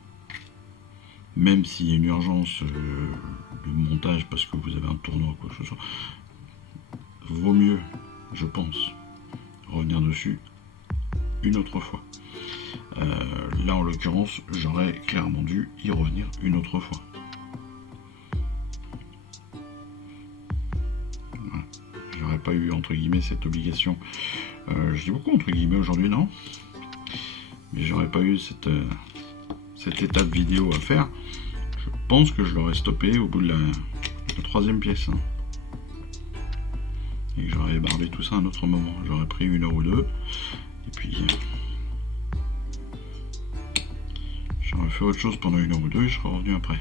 Même s'il y a une urgence de montage parce que vous avez un tournoi ou quoi que ce soit, vaut mieux, je pense, revenir dessus une autre fois. Là, en l'occurrence, j'aurais clairement dû y revenir une autre fois. Voilà. J'aurais pas eu, entre guillemets, cette obligation. Je dis beaucoup entre guillemets aujourd'hui, non? Mais j'aurais pas eu cette étape vidéo à faire. Je pense que je l'aurais stoppé au bout de la 3e pièce. Hein. Et que j'aurais barbé tout ça à un autre moment. J'aurais pris 1 heure ou 2. Et puis j'aurais fait autre chose pendant 1 heure ou 2 et je serais revenu après.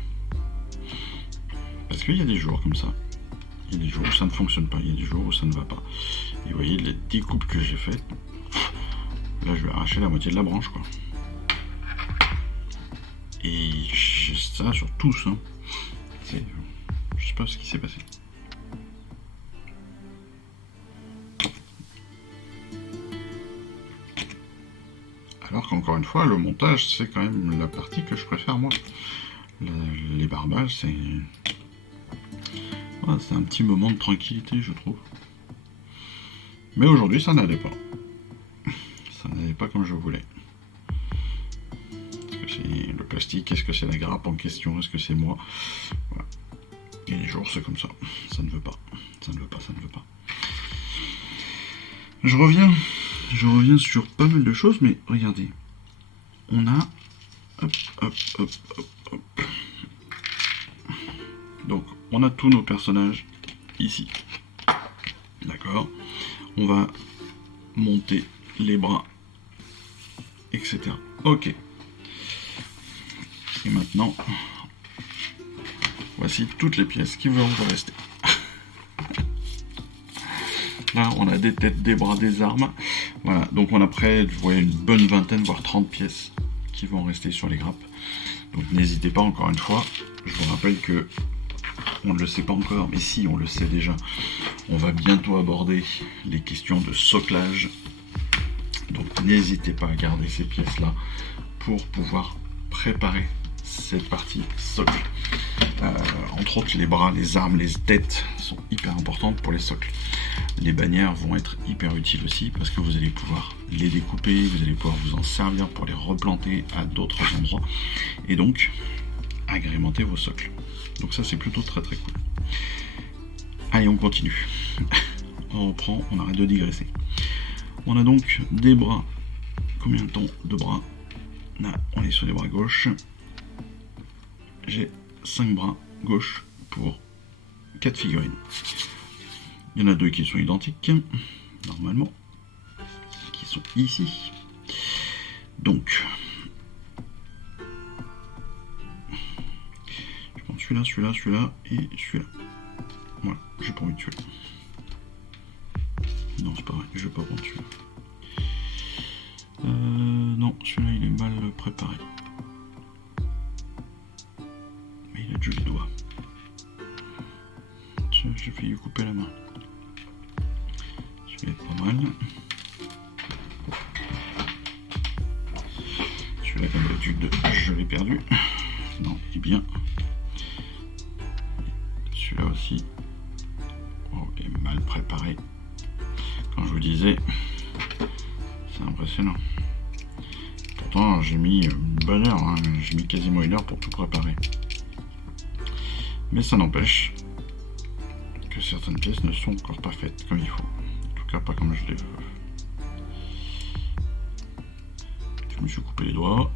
Parce qu'il y a des jours comme ça. Il y a des jours où ça ne fonctionne pas. Il y a des jours où ça ne va pas. Et vous voyez les 10 coupes que j'ai faites. Là je vais arracher la moitié de la branche quoi. Et ça sur tous. Hein. Je sais pas ce qui s'est passé. Alors qu'encore une fois, le montage, c'est quand même la partie que je préfère moi. Les barbages, c'est... Ouais, c'est un petit moment de tranquillité, je trouve. Mais aujourd'hui, ça n'allait pas. Ça n'allait pas comme je voulais. Est-ce que c'est le plastique? Est-ce que c'est la grappe en question? Est-ce que c'est moi? Voilà. Et les jours, c'est comme ça. Ça ne veut pas. Ça ne veut pas, ça ne veut pas. Je reviens sur pas mal de choses, mais regardez. On a... Hop, hop, hop, hop, hop. on a tous nos personnages ici. D'accord? On va monter les bras, etc. Ok. Et maintenant, voici toutes les pièces qui vont rester. Là, on a des têtes, des bras, des armes. Voilà, donc on a près, vous voyez, une bonne vingtaine, voire 30 pièces qui vont rester sur les grappes. Donc n'hésitez pas, encore une fois, je vous rappelle que on ne le sait pas encore, mais si, on le sait déjà. On va bientôt aborder les questions de soclage. Donc n'hésitez pas à garder ces pièces-là pour pouvoir préparer cette partie socle. Entre autres, les bras, les armes, les têtes sont hyper importantes pour les socles. Les bannières vont être hyper utiles aussi parce que vous allez pouvoir les découper, vous allez pouvoir vous en servir pour les replanter à d'autres endroits et donc agrémenter vos socles. Donc ça, c'est plutôt très très cool. Allez, on continue. On reprend, on arrête de digresser. On a donc des bras. Combien de temps de bras? Là, on est sur les bras gauche. J'ai 5 bras gauche pour 4 figurines. Il y en a 2 qui sont identiques, normalement, qui sont ici. Donc, je prends celui-là, celui-là, celui-là et celui-là. Voilà, j'ai pas envie de celui-là. Non, c'est pas vrai, je vais pas prendre celui-là. Non, celui-là il est mal préparé. Mais il a de jolis doigts. J'ai failli lui couper la main. Celui-là est pas mal. Celui-là, comme d'habitude, je l'ai perdu. Non, il est bien. Celui-là aussi. Oh, il est mal préparé. Quand je vous disais, c'est impressionnant. Pourtant, j'ai mis une bonne heure, hein. J'ai mis quasiment une heure pour tout préparer. Mais ça n'empêche que certaines pièces ne sont encore pas faites comme il faut. En tout cas, pas comme je les veux. Je me suis coupé les doigts.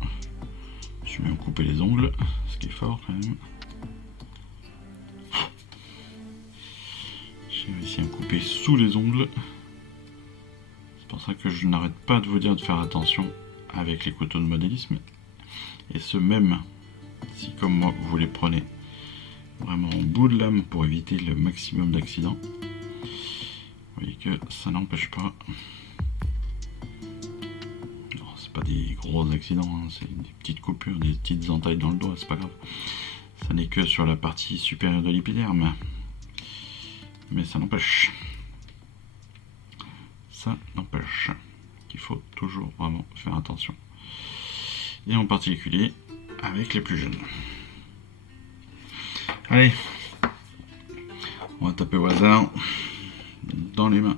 Je me suis même coupé les ongles, ce qui est fort quand même. J'ai réussi à me couper sous les ongles. C'est pour ça que je n'arrête pas de vous dire de faire attention avec les couteaux de modélisme. Et ce même si comme moi vous les prenez vraiment au bout de lame pour éviter le maximum d'accidents. Vous voyez que ça n'empêche pas. C'est pas des gros accidents, hein, c'est des petites coupures, des petites entailles dans le doigt, c'est pas grave. Ça n'est que sur la partie supérieure de l'épiderme. Mais ça n'empêche. Ça n'empêche qu'il faut toujours vraiment faire attention. Et en particulier avec les plus jeunes. Allez, on va taper au hasard dans les mains.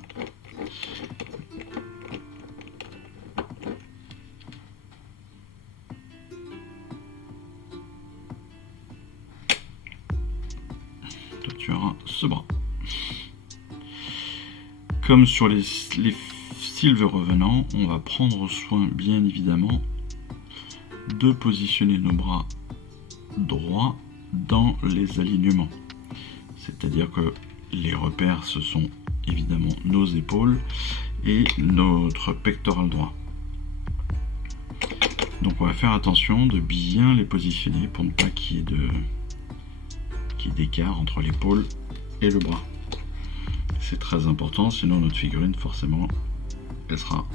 Toi, tu auras ce bras. Comme sur les Silver Revenants, on va prendre soin, bien évidemment, de positionner nos bras droits dans les alignements. C'est-à-dire que les repères, ce sont évidemment nos épaules et notre pectoral droit. Donc on va faire attention de bien les positionner pour ne pas qu'il y ait d'écart entre l'épaule et le bras. C'est très important, sinon notre figurine, forcément, elle sera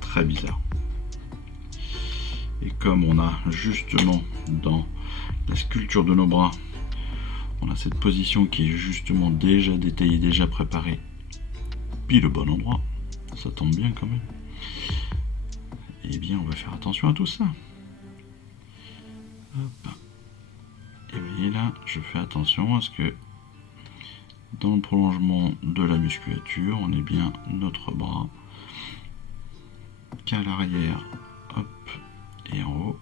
très bizarre. Et comme on a justement dans la sculpture de nos bras, on a cette position qui est justement déjà détaillée, déjà préparée, puis le bon endroit, ça tombe bien quand même. Et bien on va faire attention à tout ça. Hop. Et vous voyez là, je fais attention à ce que dans le prolongement de la musculature, on ait bien notre bras qu'à l'arrière, hop, et en haut,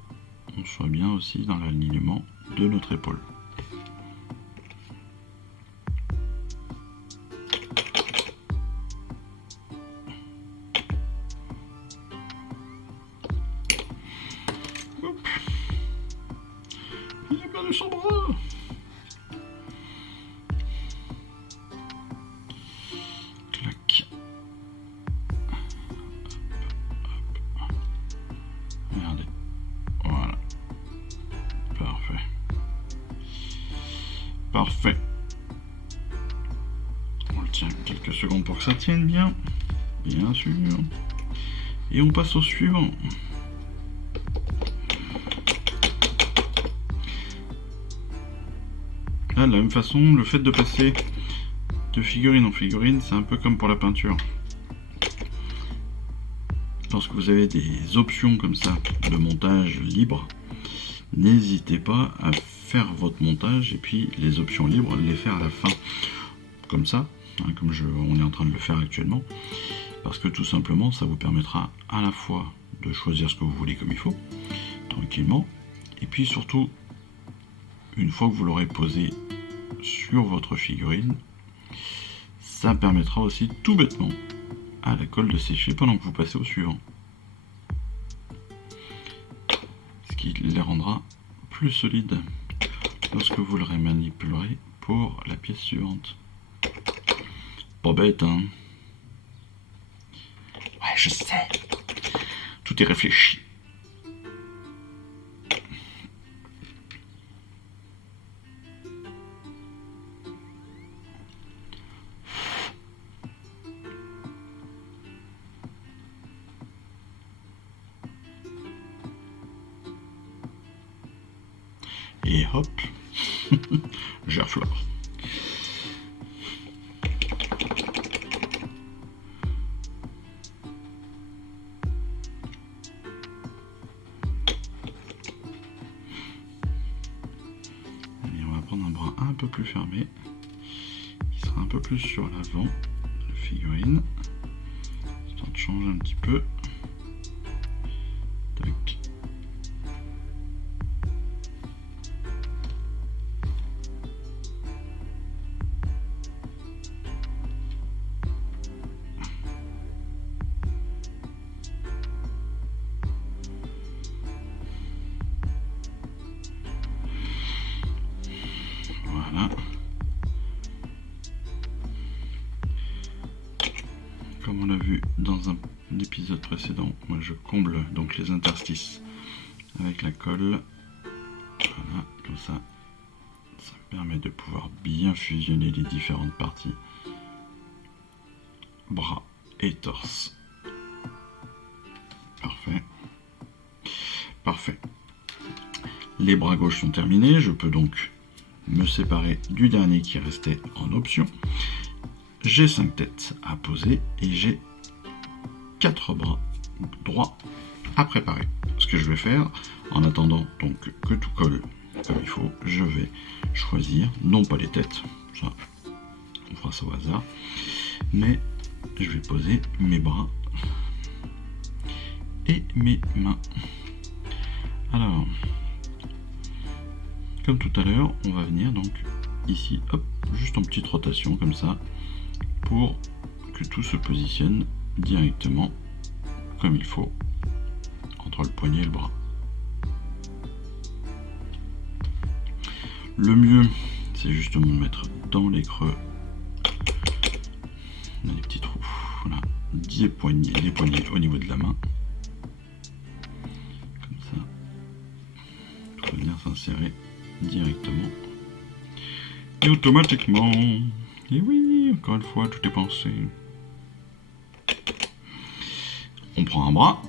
on soit bien aussi dans l'alignement de notre épaule. Hop. Il a perdu son bras. Parfait. On le tient quelques secondes pour que ça tienne bien. Bien sûr. Et on passe au suivant. Là, de la même façon, le fait de passer de figurine en figurine, c'est un peu comme pour la peinture. Lorsque vous avez des options comme ça de montage libre, n'hésitez pas à faire votre montage et puis les options libres, les faire à la fin. Comme ça, hein, comme on est en train de le faire actuellement. Parce que tout simplement, ça vous permettra à la fois de choisir ce que vous voulez comme il faut, tranquillement, et puis surtout, une fois que vous l'aurez posé sur votre figurine, ça permettra aussi tout bêtement à la colle de sécher pendant que vous passez au suivant. Ce qui les rendra plus solides lorsque vous le remanipulerez pour la pièce suivante. Pas bête, hein? Ouais, je sais. Tout est réfléchi. Et hop, Gerflore. Allez, on va prendre un bras un peu plus fermé, qui sera un peu plus sur l'avant de la figurine, histoire de changer un petit peu. Tac. Voilà. Comme on l'a vu dans un épisode précédent, moi je comble donc les interstices avec la colle. Voilà, comme ça, ça permet de pouvoir bien fusionner les différentes parties, bras et torse. Parfait. Parfait. Les bras gauches sont terminés, je peux donc me séparer du dernier qui restait en option. J'ai 5 têtes à poser et j'ai 4 bras droits à préparer. Ce que je vais faire, en attendant donc que tout colle comme il faut, je vais choisir, non pas les têtes, ça on fera ça au hasard, mais je vais poser mes bras et mes mains. Alors, comme tout à l'heure, on va venir donc ici, hop, juste en petite rotation comme ça, pour que tout se positionne directement comme il faut entre le poignet et le bras. Le mieux, c'est justement de mettre dans les creux, dans les petits trous, voilà, les poignets au niveau de la main. Comme ça, tout va venir s'insérer directement et automatiquement. Et oui, encore une fois, tout est pensé. On prend un bras.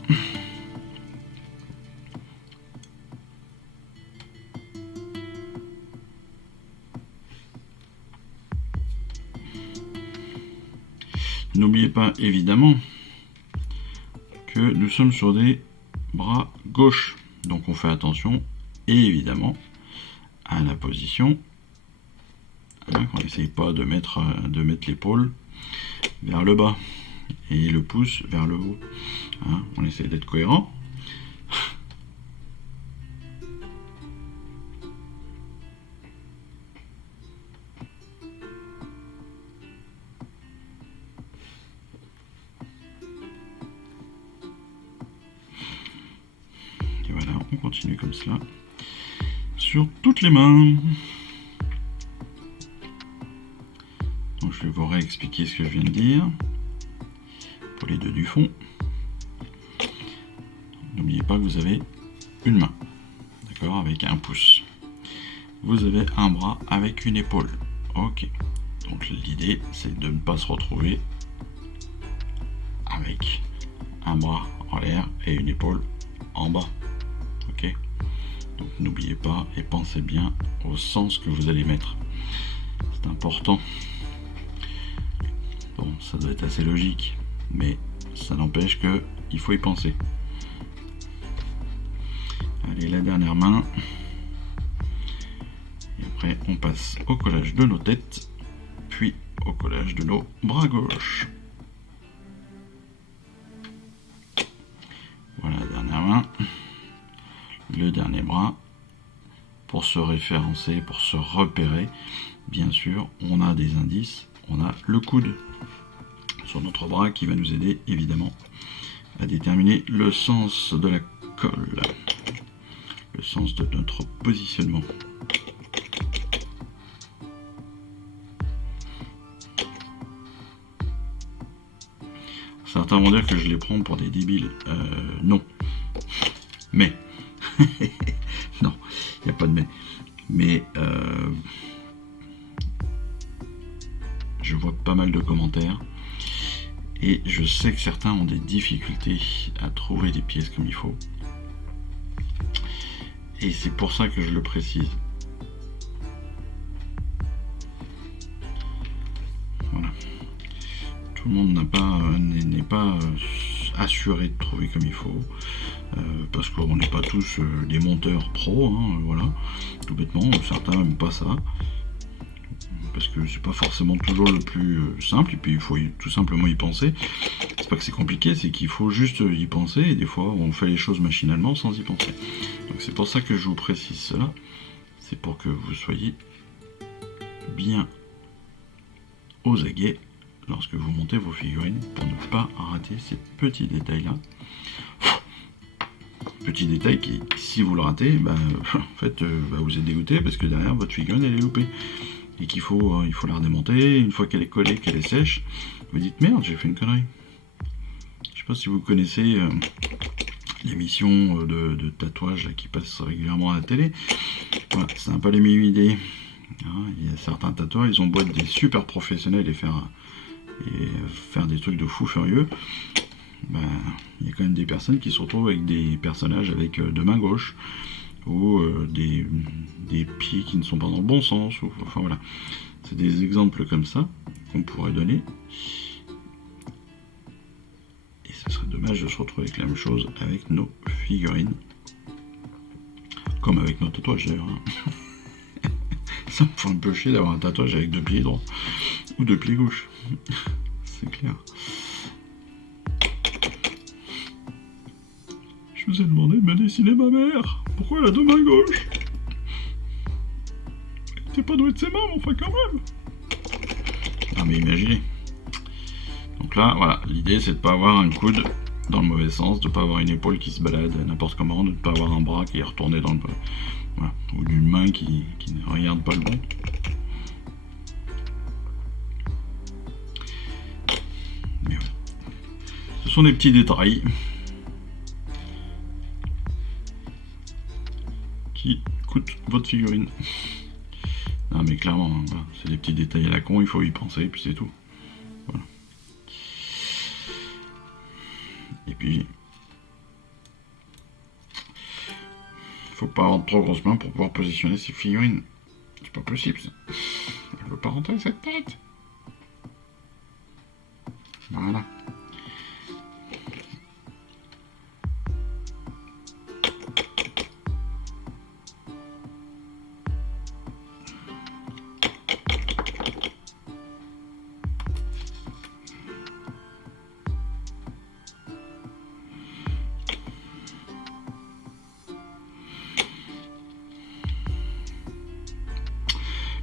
N'oubliez pas évidemment que nous sommes sur des bras gauches, donc on fait attention et évidemment à la position, hein, qu'on n'essaye pas de mettre l'épaule vers le bas et le pouce vers le haut, hein, on essaie d'être cohérent. Et voilà, on continue comme cela sur toutes les mains. Donc je vais vous réexpliquer ce que je viens de dire pour les deux du fond. N'oubliez pas que vous avez une main, d'accord, avec un pouce. vous avez un bras avec une épaule. Ok. Donc l'idée, c'est de ne pas se retrouver avec un bras en l'air et une épaule en bas. Ok. Donc n'oubliez pas et pensez bien au sens que vous allez mettre. C'est important. Bon, ça doit être assez logique, mais ça n'empêche que il faut y penser. Allez, la dernière main. Et après, on passe au collage de nos têtes, puis au collage de nos bras gauches. Voilà, la dernière main. Le dernier bras. Pour se référencer, pour se repérer, bien sûr, on a des indices. On a le coude sur notre bras qui va nous aider, évidemment, à déterminer le sens de la colle, le sens de notre positionnement. Certains vont dire que je les prends pour des débiles. Non. Mais. Non, il n'y a pas de mais. Mais je vois pas mal de commentaires. Et je sais que certains ont des difficultés à trouver des pièces comme il faut. Et c'est pour ça que je le précise. Voilà. Tout le monde n'est pas assuré de trouver comme il faut. Parce qu'on n'est pas tous des monteurs pros, hein, voilà. Tout bêtement, certains n'aiment pas ça. Parce que c'est pas forcément toujours le plus simple, et puis il faut tout simplement y penser. C'est pas que c'est compliqué, c'est qu'il faut juste y penser, et des fois on fait les choses machinalement sans y penser. Donc c'est pour ça que je vous précise cela, c'est pour que vous soyez bien aux aguets lorsque vous montez vos figurines, pour ne pas rater ces petits détails-là. Petit détail qui, si vous le ratez, en fait, vous êtes dégoûté parce que derrière votre figurine elle est loupée. Et qu'il faut, il faut la redémonter. Une fois qu'elle est collée, qu'elle est sèche, vous dites merde, j'ai fait une connerie. Je sais pas si vous connaissez l'émission de tatouage là, qui passe régulièrement à la télé. Voilà, c'est un peu les mêmes idées. Il y a certains tatoueurs, ils ont beau être des super professionnels et faire des trucs de fou furieux. Il y a quand même des personnes qui se retrouvent avec des personnages avec deux mains gauches. Ou des pieds qui ne sont pas dans le bon sens, enfin voilà, c'est des exemples comme ça qu'on pourrait donner, et ce serait dommage de se retrouver avec la même chose avec nos figurines, comme avec nos tatouages d'ailleurs. Ça me fait un peu chier d'avoir un tatouage avec deux pieds droits ou deux pieds gauches, c'est clair. Je vous ai demandé de me dessiner ma mère. Pourquoi elle a deux mains gauches? T'es pas doué de ses mains, mais enfin quand même. Ah mais imaginez. Donc là, voilà, l'idée c'est de pas avoir un coude dans le mauvais sens, de pas avoir une épaule qui se balade n'importe comment, de ne pas avoir un bras qui est retourné dans le... Voilà, ou d'une main qui ne regarde pas le bon. Mais voilà. Ce sont des petits détails qui coûte votre figurine. Non mais clairement, hein, voilà, c'est des petits détails à la con, il faut y penser, et puis c'est tout. Voilà. Et puis, faut pas avoir de trop grosses mains pour pouvoir positionner ses figurines. C'est pas possible ça. Elle veut pas rentrer cette tête. Voilà.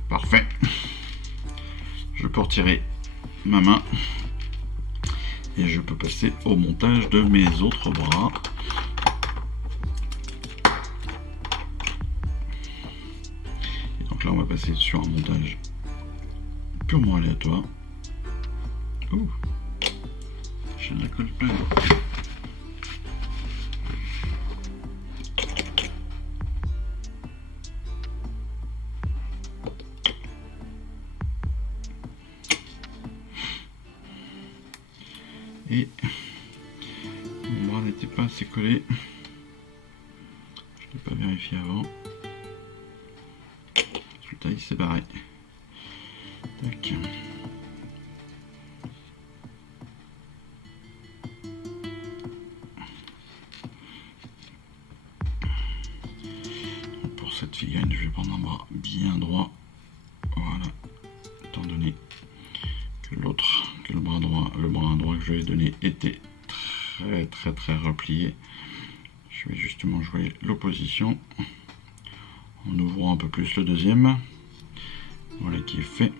Parfait. Je peux retirer ma main et je peux passer au montage de mes autres bras. Et donc là on va passer sur un montage purement aléatoire. Ouh, j'ai de la colle pleine. et mon bras n'était pas assez collé. Je ne l'ai pas vérifié avant. Résultat, il s'est barré. Tac. Pour cette figurine, je vais prendre un bras bien droit. Voilà. Étant donné que le bras droit que je lui ai donné était très replié. Je vais justement jouer l'opposition en ouvrant un peu plus le deuxième. Voilà qui est fait.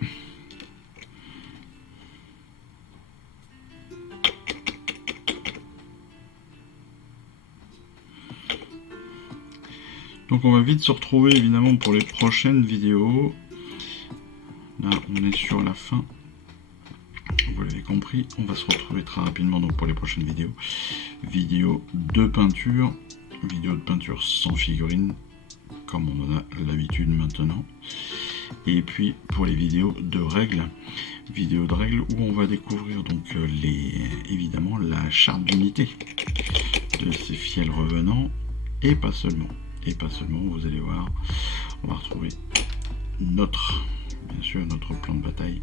Donc on va vite se retrouver évidemment pour les prochaines vidéos. Là on est sur la fin. Vous l'avez compris, on va se retrouver très rapidement donc pour les prochaines vidéos. Vidéo de peinture sans figurine, comme on en a l'habitude maintenant. Et puis pour les vidéos de règles où on va découvrir donc évidemment la charte d'unité de ces fiels revenants et pas seulement. Vous allez voir, on va retrouver bien sûr notre plan de bataille.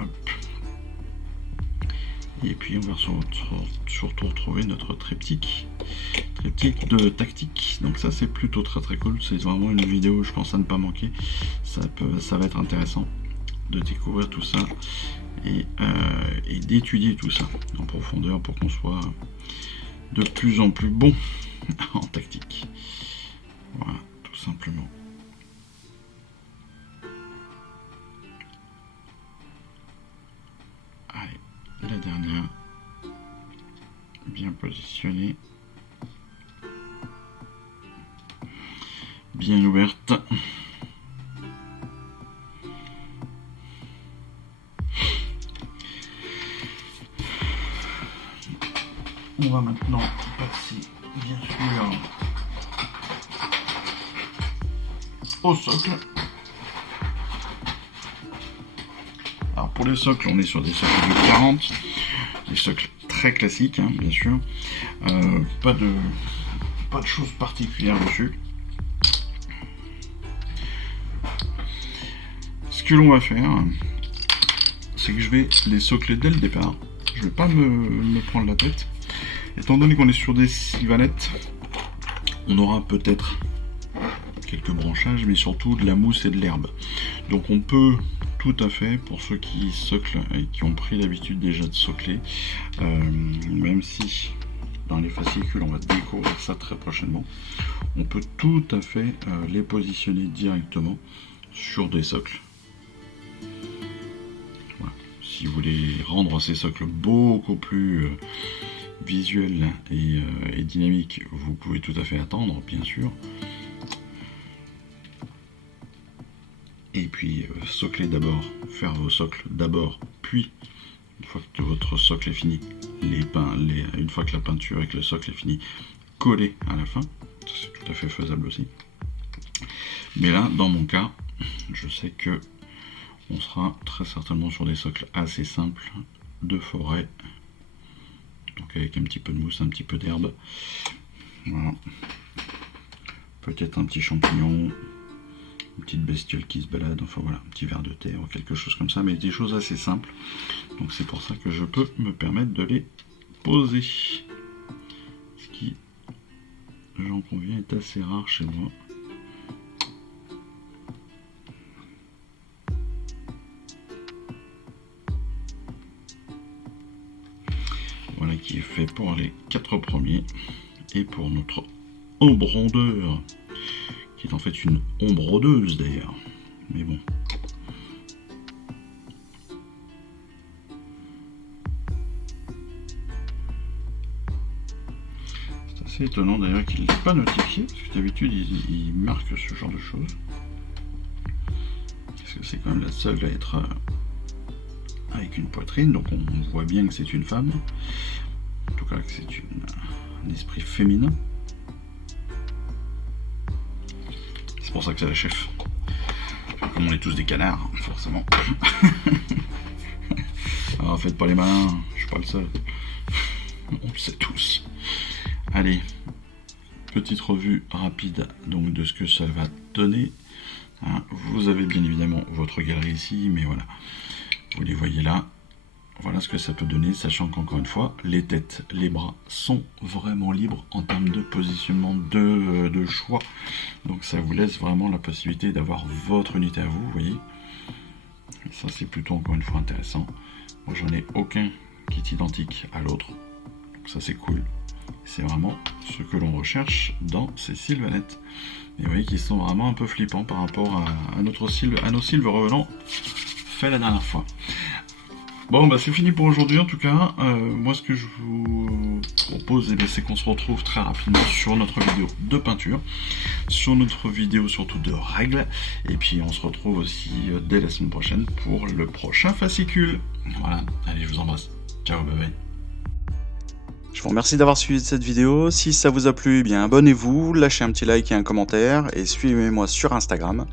Hop. Et puis on va surtout retrouver notre triptyque de tactique. Donc ça c'est plutôt très cool. C'est vraiment une vidéo, je pense, à ne pas manquer. Ça va être intéressant de découvrir tout ça et d'étudier tout ça en profondeur pour qu'on soit de plus en plus bon en tactique. Voilà, tout simplement. Allez, la dernière, bien positionnée, bien ouverte. On va maintenant passer, bien sûr, au socle. Alors pour les socles, on est sur des socles de 40, des socles très classiques, hein, bien sûr. Pas de choses particulières dessus. Ce que l'on va faire, c'est que je vais les socler dès le départ. Je vais pas me prendre la tête. Étant donné qu'on est sur des sylvanettes, on aura peut-être quelques branchages, mais surtout de la mousse et de l'herbe. Donc on peut tout à fait, pour ceux qui soclent et qui ont pris l'habitude déjà de socler, même si dans les fascicules on va découvrir ça très prochainement, on peut tout à fait les positionner directement sur des socles. Voilà. Si vous voulez rendre ces socles beaucoup plus visuel et dynamique, vous pouvez tout à fait attendre, bien sûr. Et puis socler d'abord, faire vos socles d'abord, puis une fois que votre socle est fini, une fois que la peinture avec le socle est fini, coller à la fin. C'est tout à fait faisable aussi. Mais là, dans mon cas, je sais que on sera très certainement sur des socles assez simples de forêt. Donc avec un petit peu de mousse, un petit peu d'herbe. Voilà. Peut-être un petit champignon, une petite bestiole qui se balade, enfin voilà, un petit ver de terre, quelque chose comme ça, mais des choses assez simples. Donc c'est pour ça que je peux me permettre de les poser. Ce qui, j'en conviens, est assez rare chez moi. Voilà qui est fait pour les 4 premiers. Et pour notre ombrondeur, qui est en fait une ombrodeuse d'ailleurs. Mais bon. C'est assez étonnant d'ailleurs qu'il ne l'ait pas notifié, parce que d'habitude il marque ce genre de choses. Parce que c'est quand même la seule à être avec une poitrine, donc on voit bien que c'est une femme. En tout cas que c'est un esprit féminin. C'est pour ça que c'est la chef. Comme on est tous des canards, forcément. Ah, faites pas les malins, je suis pas le seul. On le sait tous. Allez, petite revue rapide donc de ce que ça va donner. Hein, vous avez bien évidemment votre galerie ici, mais voilà, vous les voyez là. Voilà ce que ça peut donner, sachant qu'encore une fois, les têtes, les bras sont vraiment libres en termes de positionnement, de choix. Donc ça vous laisse vraiment la possibilité d'avoir votre unité à vous, vous voyez. Et ça c'est plutôt encore une fois intéressant. Moi j'en ai aucun qui est identique à l'autre. Donc ça c'est cool. C'est vraiment ce que l'on recherche dans ces sylvanettes. Et vous voyez qu'ils sont vraiment un peu flippants par rapport à nos sylves revenants fait la dernière fois. Bon, bah c'est fini pour aujourd'hui en tout cas. Moi, ce que je vous propose, c'est qu'on se retrouve très rapidement sur notre vidéo de peinture, sur notre vidéo surtout de règles, et puis on se retrouve aussi dès la semaine prochaine pour le prochain fascicule. Voilà, allez, je vous embrasse. Ciao, bye bye. Je vous remercie d'avoir suivi cette vidéo. Si ça vous a plu, eh bien abonnez-vous, lâchez un petit like et un commentaire, et suivez-moi sur Instagram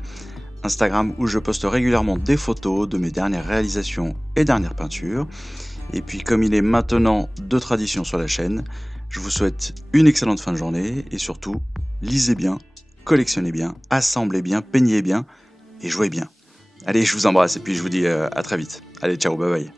où je poste régulièrement des photos de mes dernières réalisations et dernières peintures. Et puis comme il est maintenant de tradition sur la chaîne, je vous souhaite une excellente fin de journée et surtout, lisez bien, collectionnez bien, assemblez bien, peignez bien et jouez bien. Allez, je vous embrasse et puis je vous dis à très vite. Allez, ciao, bye bye.